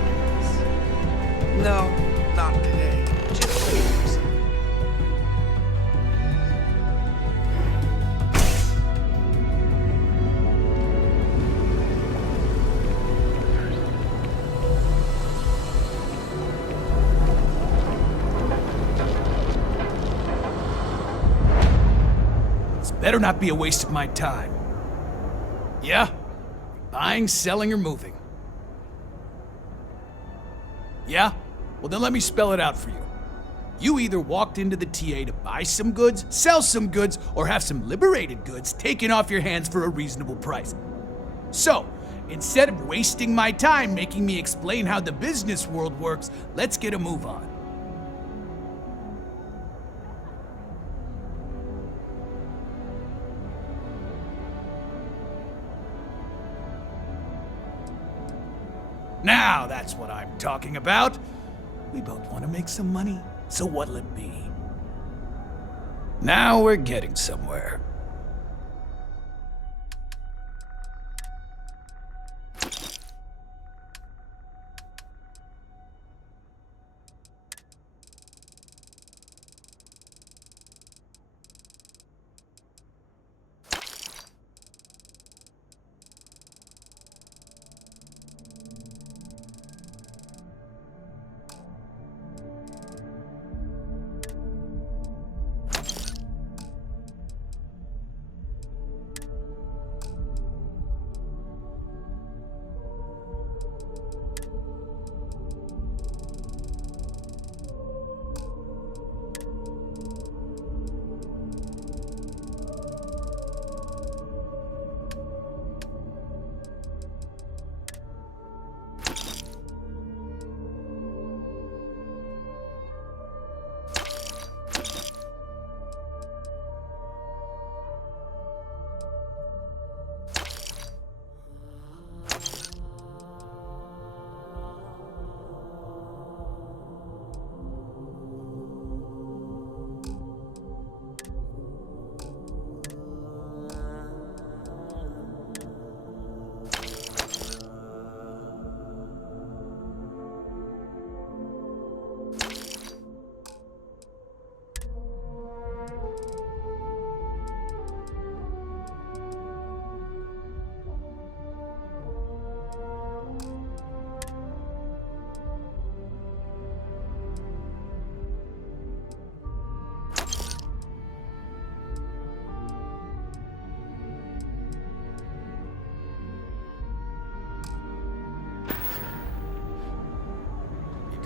No, not today. Just wait. This better not be a waste of my time. Yeah? Buying, selling, or moving? Yeah? Well, then let me spell it out for you. You either walked into the TA to buy some goods, sell some goods, or have some liberated goods taken off your hands for a reasonable price. So, instead of wasting my time making me explain how the business world works, let's get a move on. Now that's what I'm talking about. We both want to make some money, so what'll it be? Now we're getting somewhere.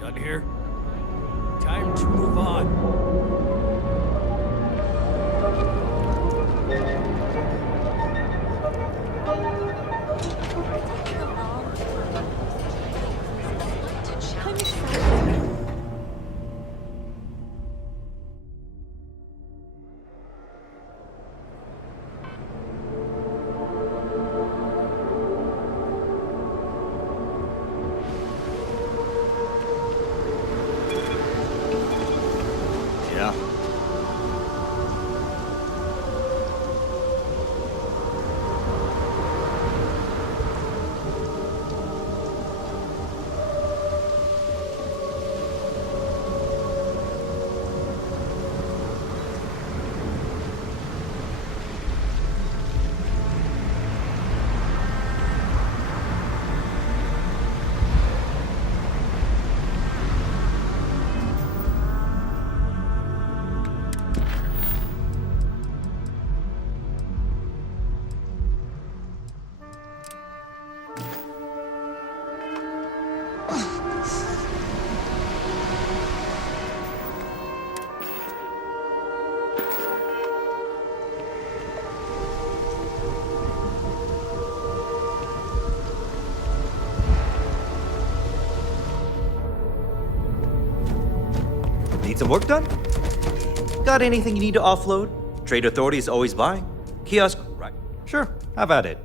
Done here? Time to move on. Need some work done? Got anything you need to offload? Trade Authority is always buying. Kiosk, right. Sure, have at it.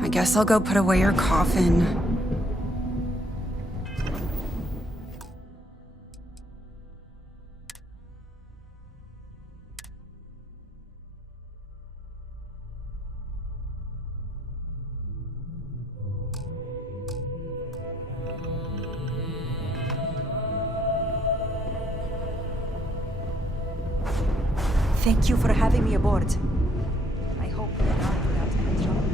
I guess I'll go put away your coffin. Thank you for having me aboard. I hope we are not without any trouble.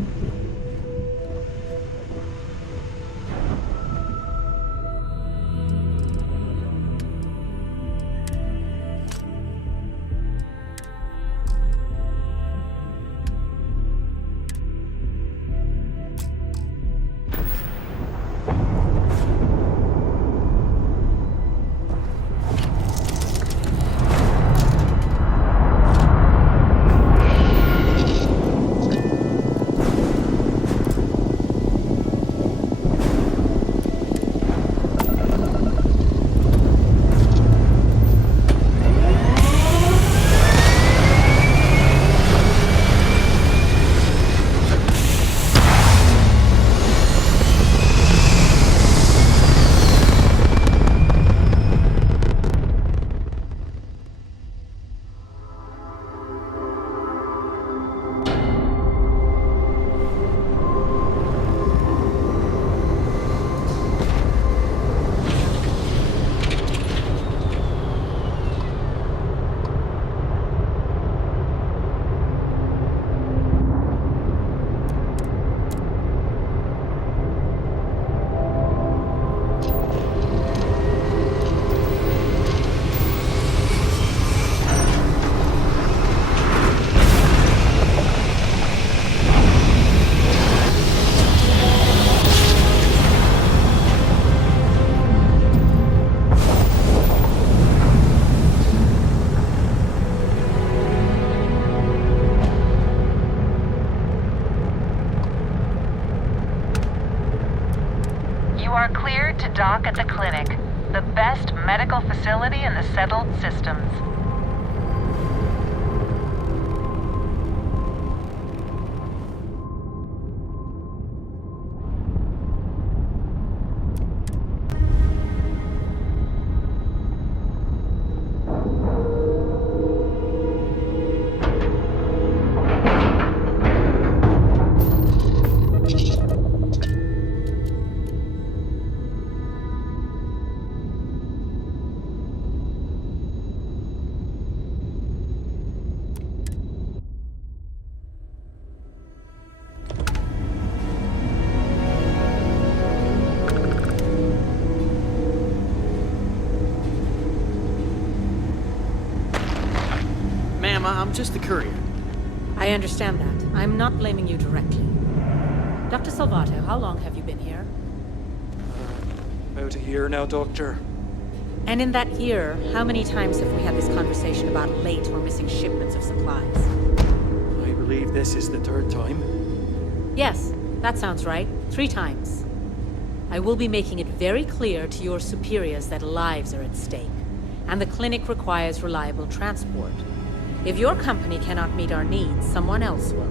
Dock at the clinic, the best medical facility in the settled systems. I'm just a courier. I understand that. I'm not blaming you directly. Dr. Salvato, how long have you been here? About a year now, Doctor. And in that year, how many times have we had this conversation about late or missing shipments of supplies? I believe this is the third time. Yes, that sounds right. 3 times. I will be making it very clear to your superiors that lives are at stake, and the clinic requires reliable transport. If your company cannot meet our needs, someone else will.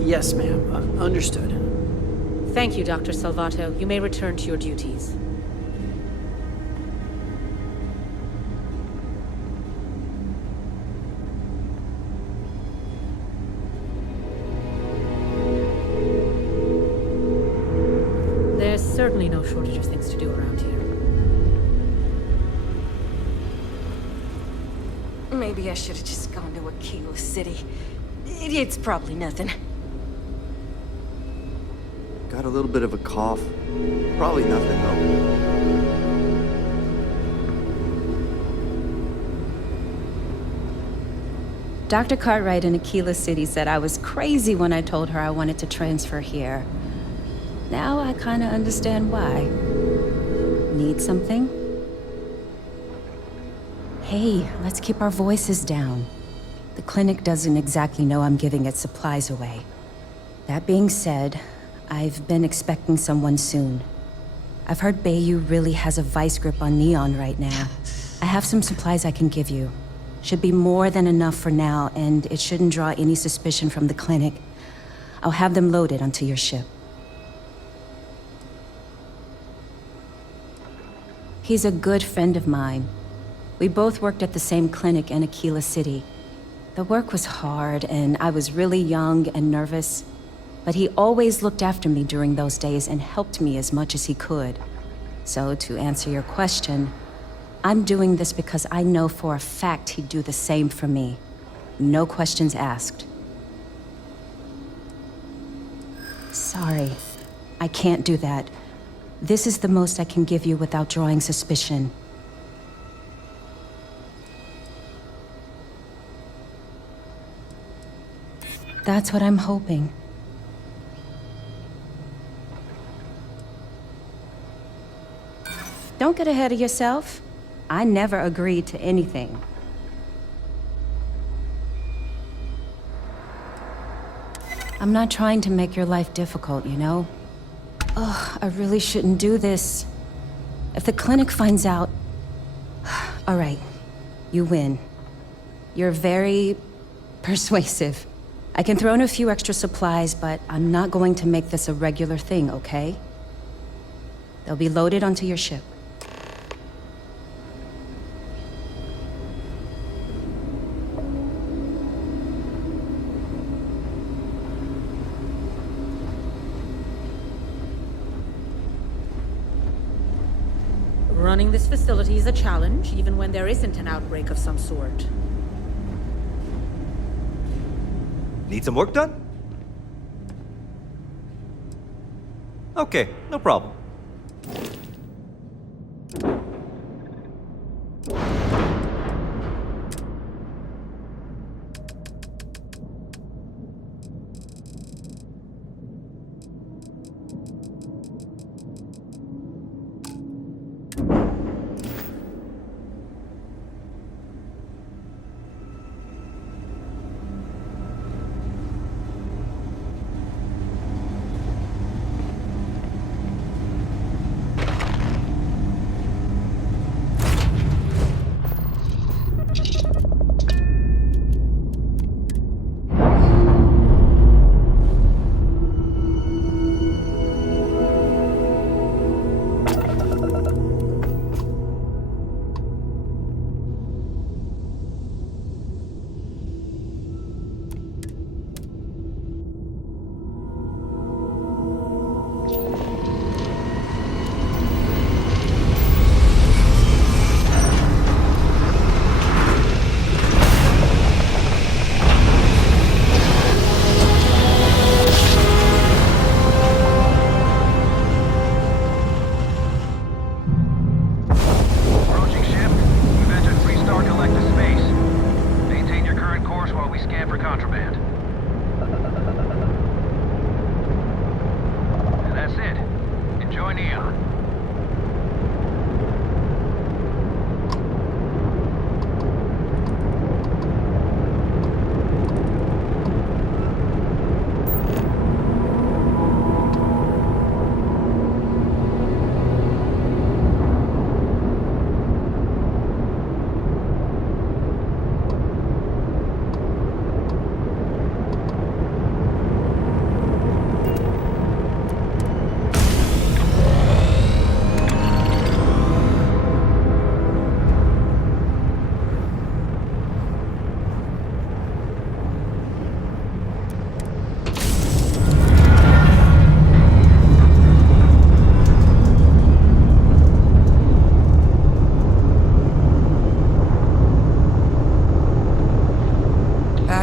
Yes, ma'am. Understood. Thank you, Dr. Salvato. You may return to your duties. There's certainly no shortage of things to do around here. Maybe I should have just gone to Aquila City. It's probably nothing. Got a little bit of a cough. Probably nothing, though. Dr. Cartwright in Aquila City said I was crazy when I told her I wanted to transfer here. Now I kinda understand why. Need something? Hey, let's keep our voices down. The clinic doesn't exactly know I'm giving its supplies away. That being said, I've been expecting someone soon. I've heard Bayou really has a vice grip on Neon right now. I have some supplies I can give you. Should be more than enough for now, and it shouldn't draw any suspicion from the clinic. I'll have them loaded onto your ship. He's a good friend of mine. We both worked at the same clinic in Aquila City. The work was hard, and I was really young and nervous. But he always looked after me during those days and helped me as much as he could. So, to answer your question, I'm doing this because I know for a fact he'd do the same for me. No questions asked. Sorry, I can't do that. This is the most I can give you without drawing suspicion. That's what I'm hoping. Don't get ahead of yourself. I never agreed to anything. I'm not trying to make your life difficult, you know? Ugh, I really shouldn't do this. If the clinic finds out... All right, you win. You're very persuasive. I can throw in a few extra supplies, but I'm not going to make this a regular thing, okay? They'll be loaded onto your ship. Running this facility is a challenge, even when there isn't an outbreak of some sort. Need some work done? Okay, no problem.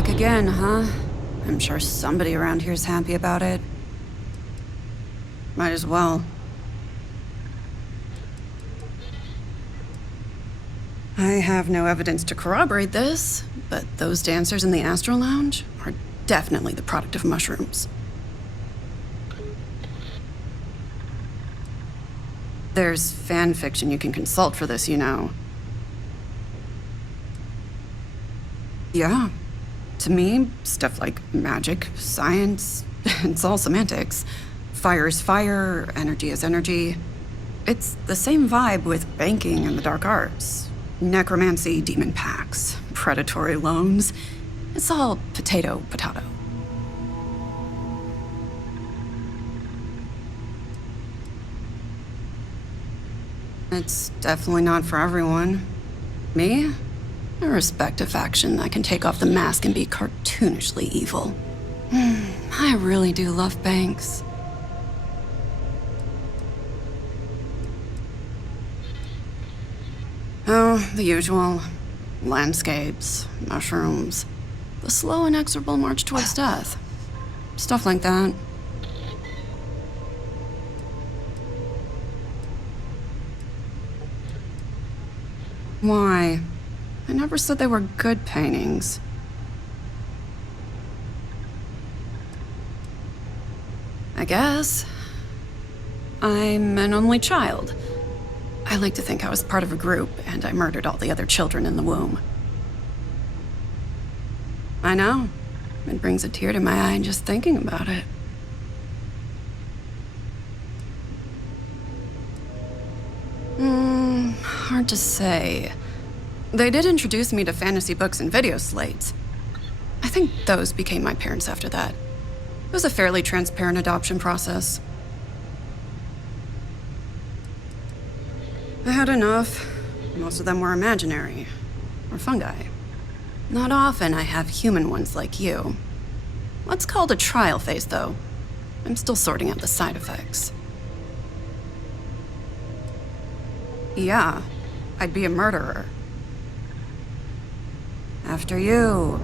Again, huh? I'm sure somebody around here's happy about it. Might as well. I have no evidence to corroborate this, but those dancers in the Astro Lounge are definitely the product of mushrooms. There's fan fiction you can consult for this, you know. Yeah. To me, stuff like magic, science, it's all semantics. Fire is fire, energy is energy. It's the same vibe with banking and the dark arts. Necromancy, demon pacts, predatory loans. It's all potato, potato. It's definitely not for everyone. Me? I respect a faction that can take off the mask and be cartoonishly evil. I really do love banks. Oh, the usual. Landscapes, mushrooms, the slow, inexorable march towards death. Stuff like that. Why? I never said they were good paintings. I guess. I'm an only child. I like to think I was part of a group, and I murdered all the other children in the womb. I know. It brings a tear to my eye just thinking about it. Hard to say. They did introduce me to fantasy books and video slates. I think those became my parents after that. It was a fairly transparent adoption process. I had enough. Most of them were imaginary, or fungi. Not often I have human ones like you. Let's call it a trial phase, though. I'm still sorting out the side effects. Yeah, I'd be a murderer. After you.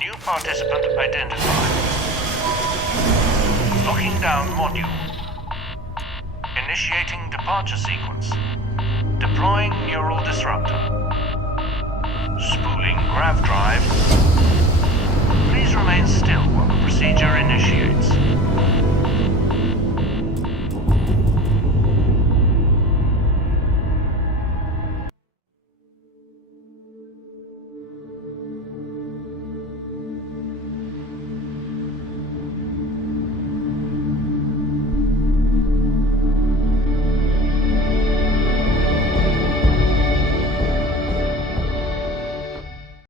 New participant identified. Locking down module. Initiating departure sequence. Deploying neural disruptor. Spooling grav drive